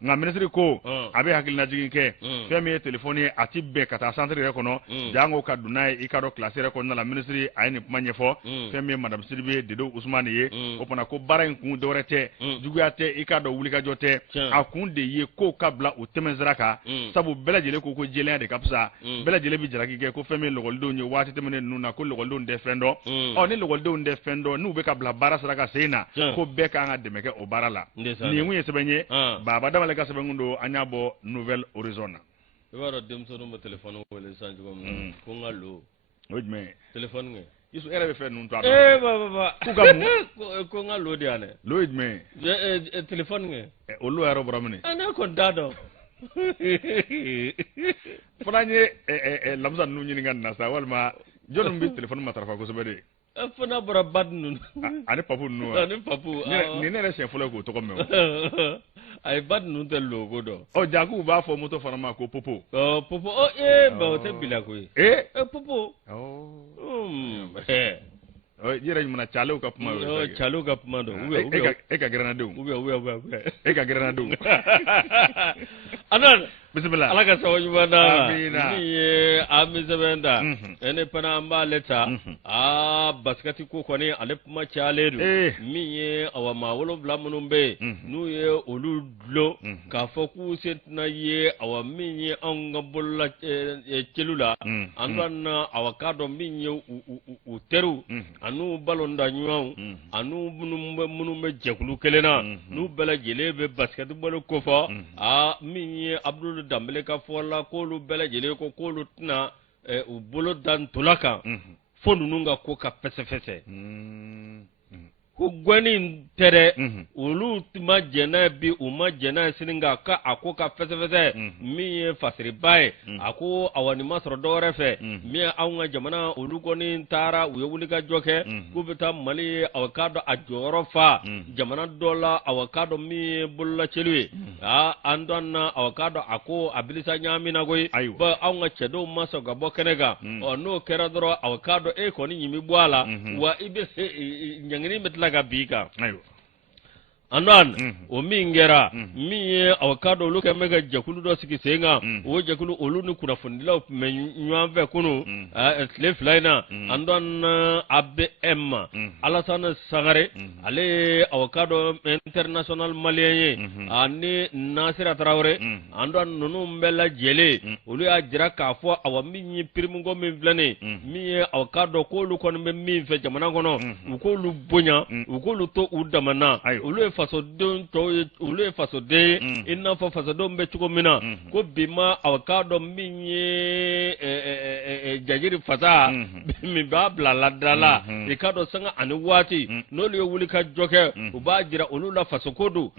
nka minisiri ko a bɛ hakilinajigin kɛ fɛn min ye téléphone ye a ti bɛn ka taa centre yɛrɛ kɔnɔ jango ka don n'a ye i ka dɔn classe yɛrɛ kɔnɔna la minisiri a ye nin kuma ɲɛfɔ fɛn min ye madame Sidibe Dedo Usumani ye o fana ko baara in kun dɔwɛrɛ tɛ juguya tɛ i ka dɔn wulikajɔ tɛ a kun de ye kow ka bila o tɛmɛsira kan sabu bɛɛ lajɛlen ko jɛlenya de ka fisa bɛɛ lajɛlen bɛ jalaki kɛ ko fɛn min ye lakɔlidenw ye waati tɛmɛnen ninnu na ko lakɔlidenw tɛ fɛn dɔn ni lakɔlidenw tɛ fɛn dɔn n'u bɛ ka bila baara sira kan sen na ko bɛɛ kan ka dɛmɛ kɛ o baara la nin kun ye sɛbɛn ye Baba Damale ka sɛbɛn kun don an y'a bɔ Nouvelle Horizon na i b'a dɔn denmisɛnninw bɛ téléphone wele sisan cogo min ko n ka lo o ye jumɛn ye téléphone kɛ Yusu e yɛrɛ bɛ fɛn ninnu to a dɔn baba k'u ka mun ko n ka lo de yan dɛ lo ye jumɛn ye téléphone kɛ o lo yɛrɛ bɔra min ne kɔni t'a dɔn fana ye lamisa ninnu ɲininka nin na sa walima jɔnni bɛ téléphone matarafa kosɛbɛ de fana bɔra Badi ninnu ani Papu ninnu ani Papu nin ne yɛrɛ siɲɛ fɔlɔ ye k'o tɔgɔ mɛn o a ye Badi ninnu tɛ logo dɔn ja k'u b'a fɔ moto fana ma ko Popo Popo o tɛ bila koyi Popo yɛrɛ ɲuman Calew ka kuma ye Calew ka kuma dɔn e ka gɛrɛnnadenw e ka gɛrɛnnadenw Anan bisimila Ala ka sababu ɲuman d'a ma min ye an bɛ sɛbɛn da ne fana an b'ale ta basikɛti ko kɔni ale kuma cayalen don min ye awa maa 7 minnu bɛ yen n'u ye olu dulon k'a fɔ k'u se tɛna ye awa min ye anw ka bolola celu la an dɔn na awa k'a dɔn min ye u teriw an'u balonda ɲɔgɔnw an'u minnu bɛ jɛkulu kelen na n'u bɛɛ lajɛlen bɛ basikɛti bɔli ko fɔ min ye Abdul Dambele ka fɔ la k'olu bɛɛ lajɛlen ko k'olu tɛna u bolo da ntola kan fo ninnu ka ko ka fɛsɛfɛsɛ ko gɔni tere olu ma jena bi u ma jena sininga ka ako ka fese mi fasiri bae ako awani masro dore fe mi awnga jamana olu goni tara u yewuli ga joke ku bita mali awakado ajoro fa jamana dola awakado mi bulla chelwi andon awakado ako abilisa nyamina goy ba awnga chedo maso ga bokenega no kera doro awakado e koni nyimi bwala wa ibe nyangini metlaga bika andan o mingera mi awakado luke mega jakulu do siki senga o jakulu olunu kuna fundila me nyamve kunu slave liner andan abbe emma alasana sangare ale awakado international malien ani nasira traore andan nunu mbela jele olu ya jira ka fo awami primungo mi vlane mi awakado ko lu kon me mi fe jamana kono ko lu bonya ko lu to udamana olu faso don to ulu faso de inna fa faso don be chugo mina ko bima awakado minye jajiri fasa mi ba bla la dala ikado sanga ani wati no le wuli ka joke uba jira ulu la faso kodo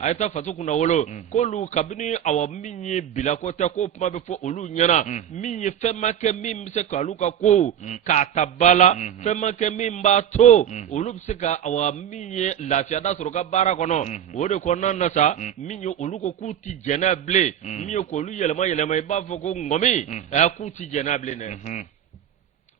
ayta faso kuna wolo ko lu kabini awa minye bila ko ta ko ma be fo ulu nyana minye fema ke mim se ka lu ka ko ka tabala fema ke mim ba to ulu se ka awa minye lafiya da soro ka bara kono wode kono nasa minyo oluko kuti jena ble minyo ko lu yelema ba fo ko ngomi kuti jena ble ne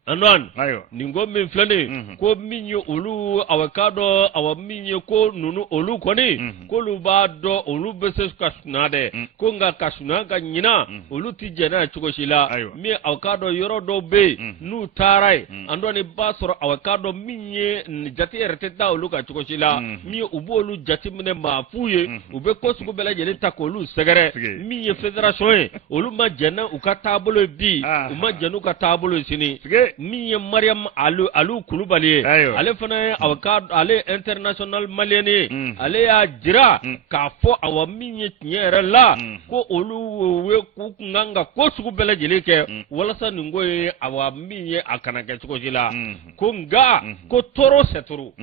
anon ningo min flane ko minyo olu awakado awa minyo ko nunu olu koni ko lu ba do olu bese kasnade ko nga kasna ga nyina olu ti jena chukoshila mi awakado yoro do be nu tarai andoni basoro awakado minye jati erete da olu ka chukoshila mi ubo olu jati mine mafuye ube ko suko bela jele takolu segere minye federation olu ma jena ukatabolo bi uma jenu ka tabolo sini mi Mariam alu kulubali ale fana awakado ale international malieni ale ya jira ka fo awami nyere la ko olu we ku nganga ko suku bele jeleke wala sa ningoye awami akana ke suko jila ko nga ko toro seturu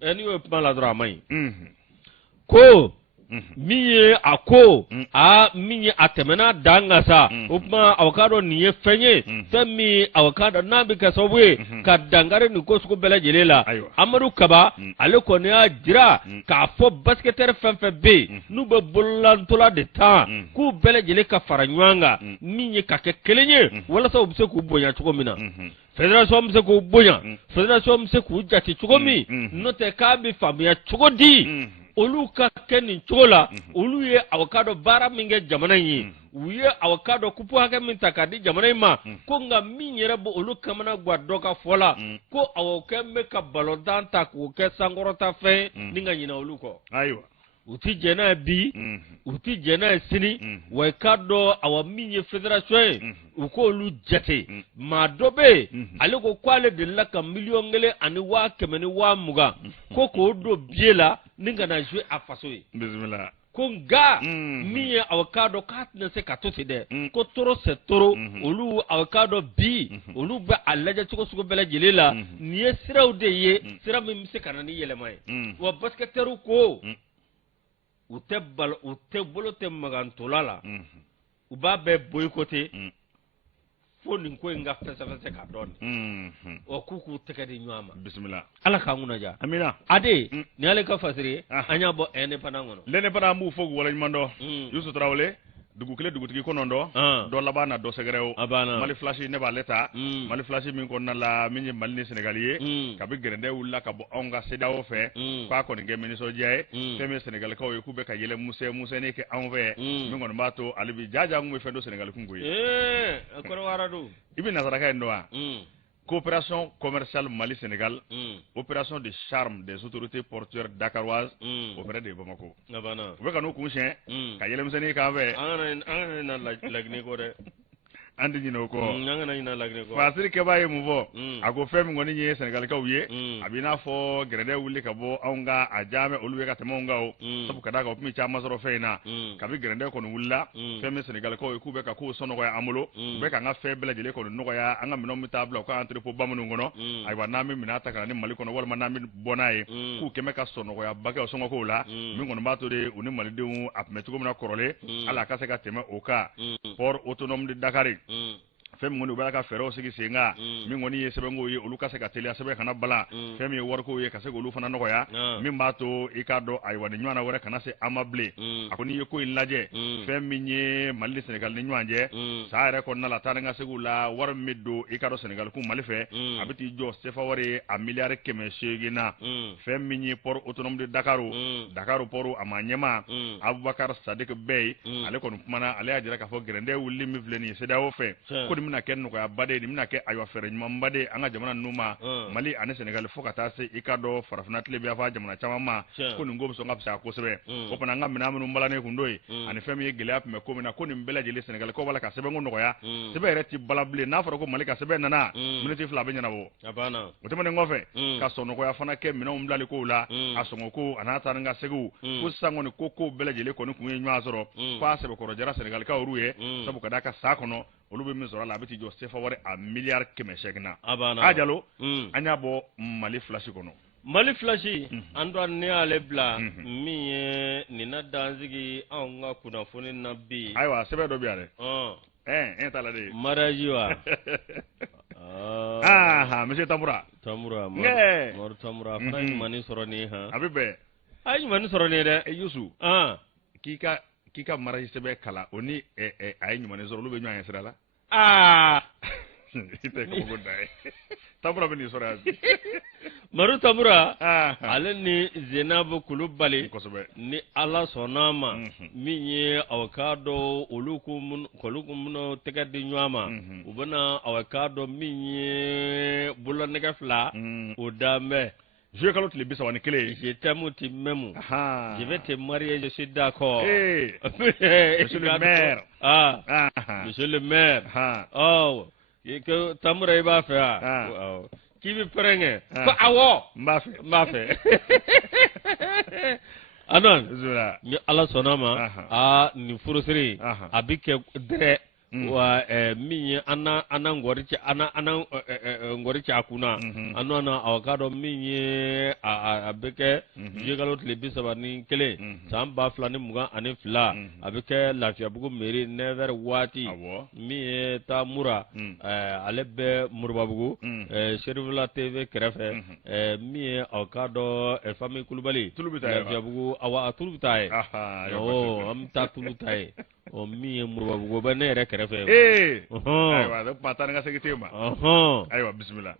anyway maladra mai ko miye ako miye atemena dangasa upma awakado niye fenye femi awakado nabi kasobwe ka dangare ni ko suko bela jelela amaru kaba ale ko ne ajira ka fo basketer fenfe be nu be bollantola de ta ku bela jele ka faranywanga miye ka kekelenye wala sa ubse ku bonya chuko mina federation mse ku bonya federation mse ku jati chuko mi note ka bi famia chuko di olu ka keni chola olu ye awakado bara minge jamana yi uye awakado kupu hake mintakadi jamana ma ko nga minyere bo olu kamana gwadoka fola ko awoke meka balodanta ko ke sangorota fe ninga nyina olu ko aywa uti jena bi uti jena sini wakado awaminye federation uko olu jate madobe aliko kwale de laka million ngele ani wa kemeni wa muga ko do biela ninga na jwe afasoyi bismillah ko nga miye awakado katne se katoti de ko toro se toro olu awakado bi olu ba alaja chiko suko bela jelela niye sira ude ye sira mi se kanani yelemay wa basketeru ko ute bolo te magantolala uba be boykote foni ko nga fese ka don o kuku tekadi nyama bismillah ala ka nguna ja amina ade ni ale ka fasiri anya bo ene panangono lene pana mu fogu wala nymando yusu trawle dugu kile dugu tigi konondo do labana do segrew mali flashi ne ba leta mali flashi min ko nala min mali ni sénégalier ka be grende wulla ka bo onga sedawo fe kwa ko nge mini so jaye feme sénégal ko ku be ka yele musse ne ke enve min gon bato alibi jaja ngum fe do sénégal ku ngoy ko waradu ibi nasara kay ndoa coopération commerciale Mali-Sénégal, opération de charme des autorités portuaires dakaroises auprès de Bamako. Vous voyez que nous couchons, quand il y a les gens qui ont fait, andi nyino ko ngana nyina lagne ko fasiri ke baye mu bo ago fem ngoni nye Senegal ka wiye abina fo grede wuli ka bo aunga ajame oluwe ka temo nga o sabu kada ka mi chama zoro feina kabi grede ko wulla fem Senegal ko ku be ka ko sono ko ya amulo be ka nga fe bela jele ko no ko ya anga mino mi tabla ko entre po bamunu ngono ay wa nami minata kana ni mali ko wala manami bonaye ku keme ka sono ko ya bake o songo ko la mi ngono bato de uni mali de apmetu ko na korole ala ka se ka teme oka port autonome de Dakar fem ngoni bala ka fero sigi singa mi ngoni ye sebe ngoyi olu ka se ka telia sebe kana bala fem ye warko ye ka se olu fana no ya mi bato ikado ay wani nywana wara kana se amable akoni ye ko ilaje fem mi nye mali Senegal ni nyanje sa re ko na la tanga se gula war middo ikado Senegal ku mali fe abiti jo sefa wari a milliard keme shegina fem mi nye port autonome de Dakaru poru amanyema Abubakar Sadiq Bey ale ko mana ale ajira ka fo grende wuli mi vleni se dawo fe ko mina ken no ya bade ni mina ke aywa fere nyuma bade anga jamana numa Mali ane Senegal fo kata se ikado farafna tlebe afa jamana chama ko ni ngom so ngapsa ko sebe ko pana nga mina munu mbala ne kundoi ane femi gele ap me ko mina ko ni mbela jele Senegal ko wala ka sebe ngono ya sebe reti balable na fara ko Mali ka sebe nana minute fla benya nabo abana otema ngofe ka sono ko ya fana ke mina umblali ko la asongo ko anata nga segu ko sango ni koko bela jele ko ni kunye nywa zoro kwa sebe ko rojara Senegal ka oruye sabu kada ka sakono olube mi zora la biti jo sefa wore a milliard keme shegna ajalo anya bo Mali flash kono Mali flash ando ne ale bla mi ni na danzigi anga kuna foni na bi aywa sebe do biare tala de marajiwa monsieur Tamura mor Tamura fana mani soroni ha abibe ay mani soroni de Yusu kika maraji sebe kala oni ay nyumane zoro lube nyanya sirala ite ko godai Tamura bini sora Maru Tamura ale ni Zenabu Kulubali ni ala sonama minye awakado olukumun tegadi nyama ubana awakado minye bulanega fla udame je calotte les bisa wani kele je t'aime tu m'aimes je vais te marier je suis d'accord monsieur le maire monsieur le maire que Tamura iba fe kibi prenge ko awo mbafe anon ni ala sonama ni furusiri abike dre wa minye ana ngorichi ana ngorichi akuna anona awakado minye abeke jegalo tlebisa bani kele samba flani muga ani fla abeke lafia bugu meri never wati miye Tamura alebe murbabugu Sherifula TV krefe miye awakado famille Kulubali lafia bugu awa tulubitaye amta tulubitaye o miye murbabugu bane re krefe aywa da patana nga segitema aywa bismillah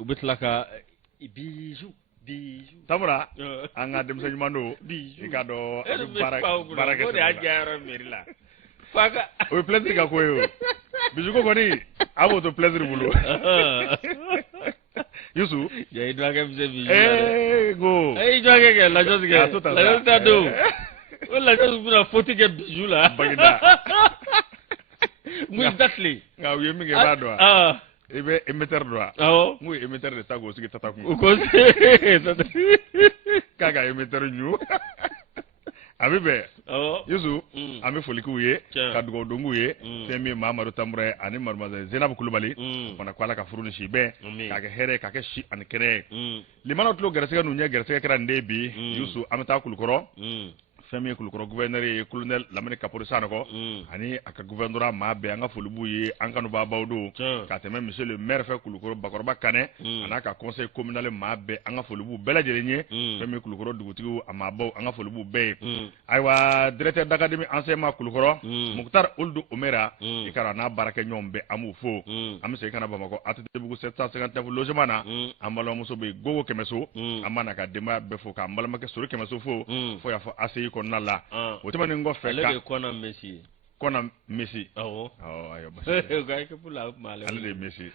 ubitlaka biju Tamura anga dem señ mando ikado baraka ko ya jaro mirila faga o plaisir ka koyo biju ko goni abo to plaisir bulu Yusu ya idwaga bije biju go idwaga la josge la josga do wala josga foti ke biju la bagida muy datli nga wi mi nge badwa ebe emeter droit muy emeter de tago sigi tataku ko kaga emeter ñu abibe Yusu ami foliku ye kadugo dongu ye femi Mamadou Tamura ani Mademoiselle Zenabu Kulubali ona kwala ka furuni shi be kage here kage shi an kere limano tlo gersega nunya gersega kera ndebi Yusu amta kulukoro femi kulukoro gouverneur colonel Lamine Kapori Sanoko ani aka gouverneur ma be anga folubu ye ankanu babawdo ka teme monsieur le maire fe kulukoro Bakoroba Kane anaka conseil communal ma be anga folubu belajelenye femi kulukoro dugutigu amabo anga folubu be aywa directeur d'académie enseignement kulukoro Muktar Uldu Omera ikara na barake nyombe amu fo amse kana Bamako attebugu 759 logement ambalo muso be gogo kemeso amana ka dema be fo ka ambalo make suru kemeso fo ya fo asei ko nala o tema ni ngo fe ka lebe ko na Messi kona Messi awo ayo ga ke pula male ale de Messi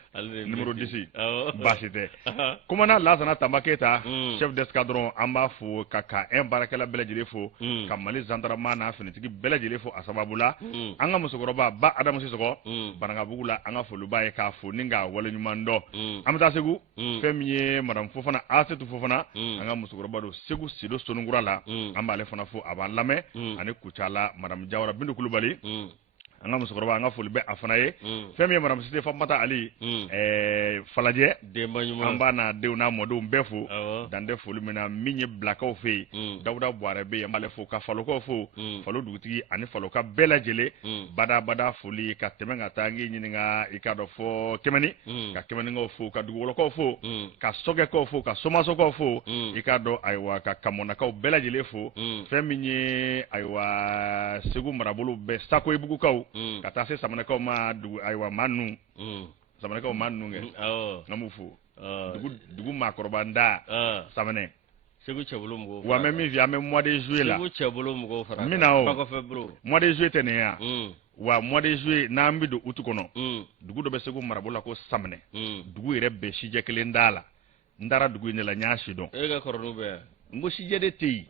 numéro 10 awo basite commandant Lassana Tambaketa chef d'escadron amba fo kaka en barakela belajele fo ka Mali gendarme na finitigi belajele fo asababula anga musokoroba ba Adamu Sisoko baranga bugula anga fo lubaye ka fo ninga wala nyumando amta segu femiye madame Fofana Asetu Fofana anga musokoroba do segu sido sonungura la amba ale fana fo aba lame ani kuchala madame Jawara Bindu Kulubali anga musokoroba anga fo libe afana ye femiye madame Site Famata Ali Falaje amba na deuna modo mbefo dande fo lumina minye blakaw fe Dawuda Boare be yambale fo ka faloko fo falo dugutigi ani faloka belajele bada foli ka temenga tangi nyininga ikado fo kemeni ka kemeni ngo fo ka dugolo ko fo ka soge ko fo ka somaso ko fo ikado aywa ka kamona ka belajele fo feminye aywa segu marabulu be sako ibugu kaw ka tase samana ka ma du aywa manu samane ka manu nge ngamufu dugu makoroba nda samane segu chebulu mgo wa même via même mois de juillet là segu chebulu mgo fara mina ko febro mois de juillet tenia wa mois de juillet na mbido utu kono dugu do be segu marabula ko samane dugu ire be shije kele ndala ndara dugu ne la nyashi don ga koronu be mbo shije de tei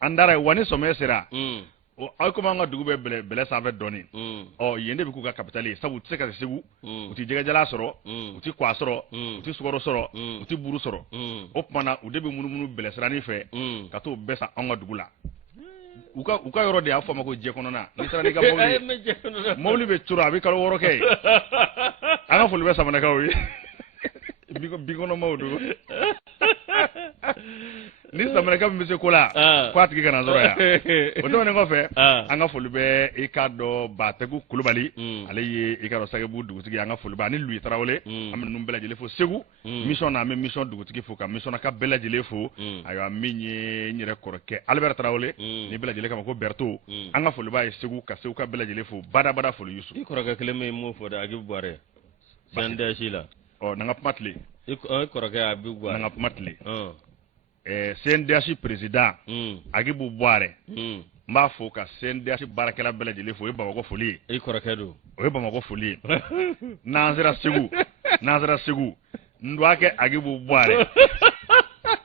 andara wani somesera o ay ko manga dugu be bele sanfɛ dɔɔni yende bi ku ka capitale sabu tse ka segu uti jega jala sɔrɔ uti kwa sɔrɔ uti sugaro sɔrɔ uti buru sɔrɔ o kumana u de bi munumunu bele sirani fɛ ka to bɛɛ sa an ka dugu la u ka yɔrɔ de y'a fɔ ma ko jɛ kɔnɔna ni sera ni ka mobili bɛ curo a bɛ kalo 6 kɛ an ka foli bɛ samanakaw ye bi kɔnɔmaw do ni samanaka min bɛ se ko la ko a tigi kana sɔrɔ yan o tɛmɛnen kɔfɛ an ka foli bɛ i ka dɔn Batɛgu Kulubali ale ye i ka dɔn Sagebu dugutigi an ka foli bɛ ani Louis Tarawele an bɛ ninnu bɛɛ lajɛlen fo Segu mission na an bɛ mission dugutigi fo ka mission na ka bɛɛ lajɛlen fo ayiwa min ye n yɛrɛ kɔrɔkɛ Albert Tarawele ni bɛɛ lajɛlen kama ko Berto an ka foli b'a ye Segu ka Segu ka bɛɛ lajɛlen fo bada foli Yusu i kɔrɔkɛ kelen min m'o fɔ dɛ Agibu Buare CNDH la n'an ka kuma tile i kɔrɔkɛ Agibu Buare n'an ka kuma tile CNDH président Agibu Buare n b'a fɔ ka CNDH baarakɛla bɛɛ lajɛlen fo o ye Bamakɔ foli ye i kɔrɔkɛ do o ye Bamakɔ foli ye n'an sera Segu n dɔgɔkɛ Agibu Buare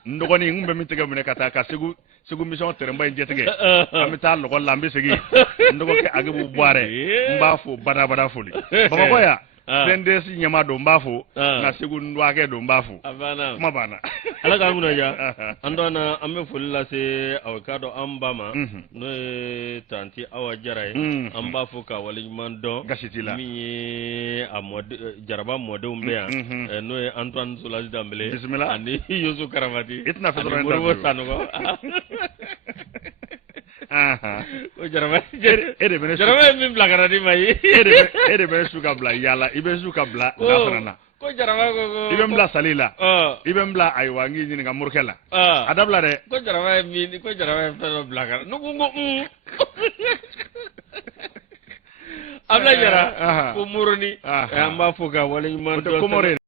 n dɔgɔnin n bɛ min tɛgɛ minɛ ka taa ka Segu mission terrain in jɛtigɛ an bɛ taa lɔgɔ la an bɛ segin n dɔgɔkɛ Agibu Buare n b'a fɔ bada foli Bamakɔ ya CNDS ɲɛma don n b'a fɔ nka Segu n dɔgɔkɛ don n b'a fɔ kuma banna ala k'an kunna ja an dɔnna an bɛ foli lase aw k'a dɔn an ba ma n'o ye tanti Awa Jara ye an b'a fɔ ka waleɲuman dɔn gasiti la min ye a Jaraba mɔdenw bɛ yan n'o ye Antoine Solasi Danbele ani Yusu Karamati i tɛna fɛ ani Moribo Sanɔgɔ ko Jaraba ye min bila ka na di ma ye e de bɛ su ka bila yala i bɛ su ka bila nasara na ko Jaraba ko i bɛ n bila sali la i bɛ n bila ayiwa n k'i ɲininka morikɛ la a dabila dɛ ko Jaraba ye fɛn dɔ bila ka na ne ko Abla Jara ko Moroni an b'a fɔ ka waleɲuman dɔn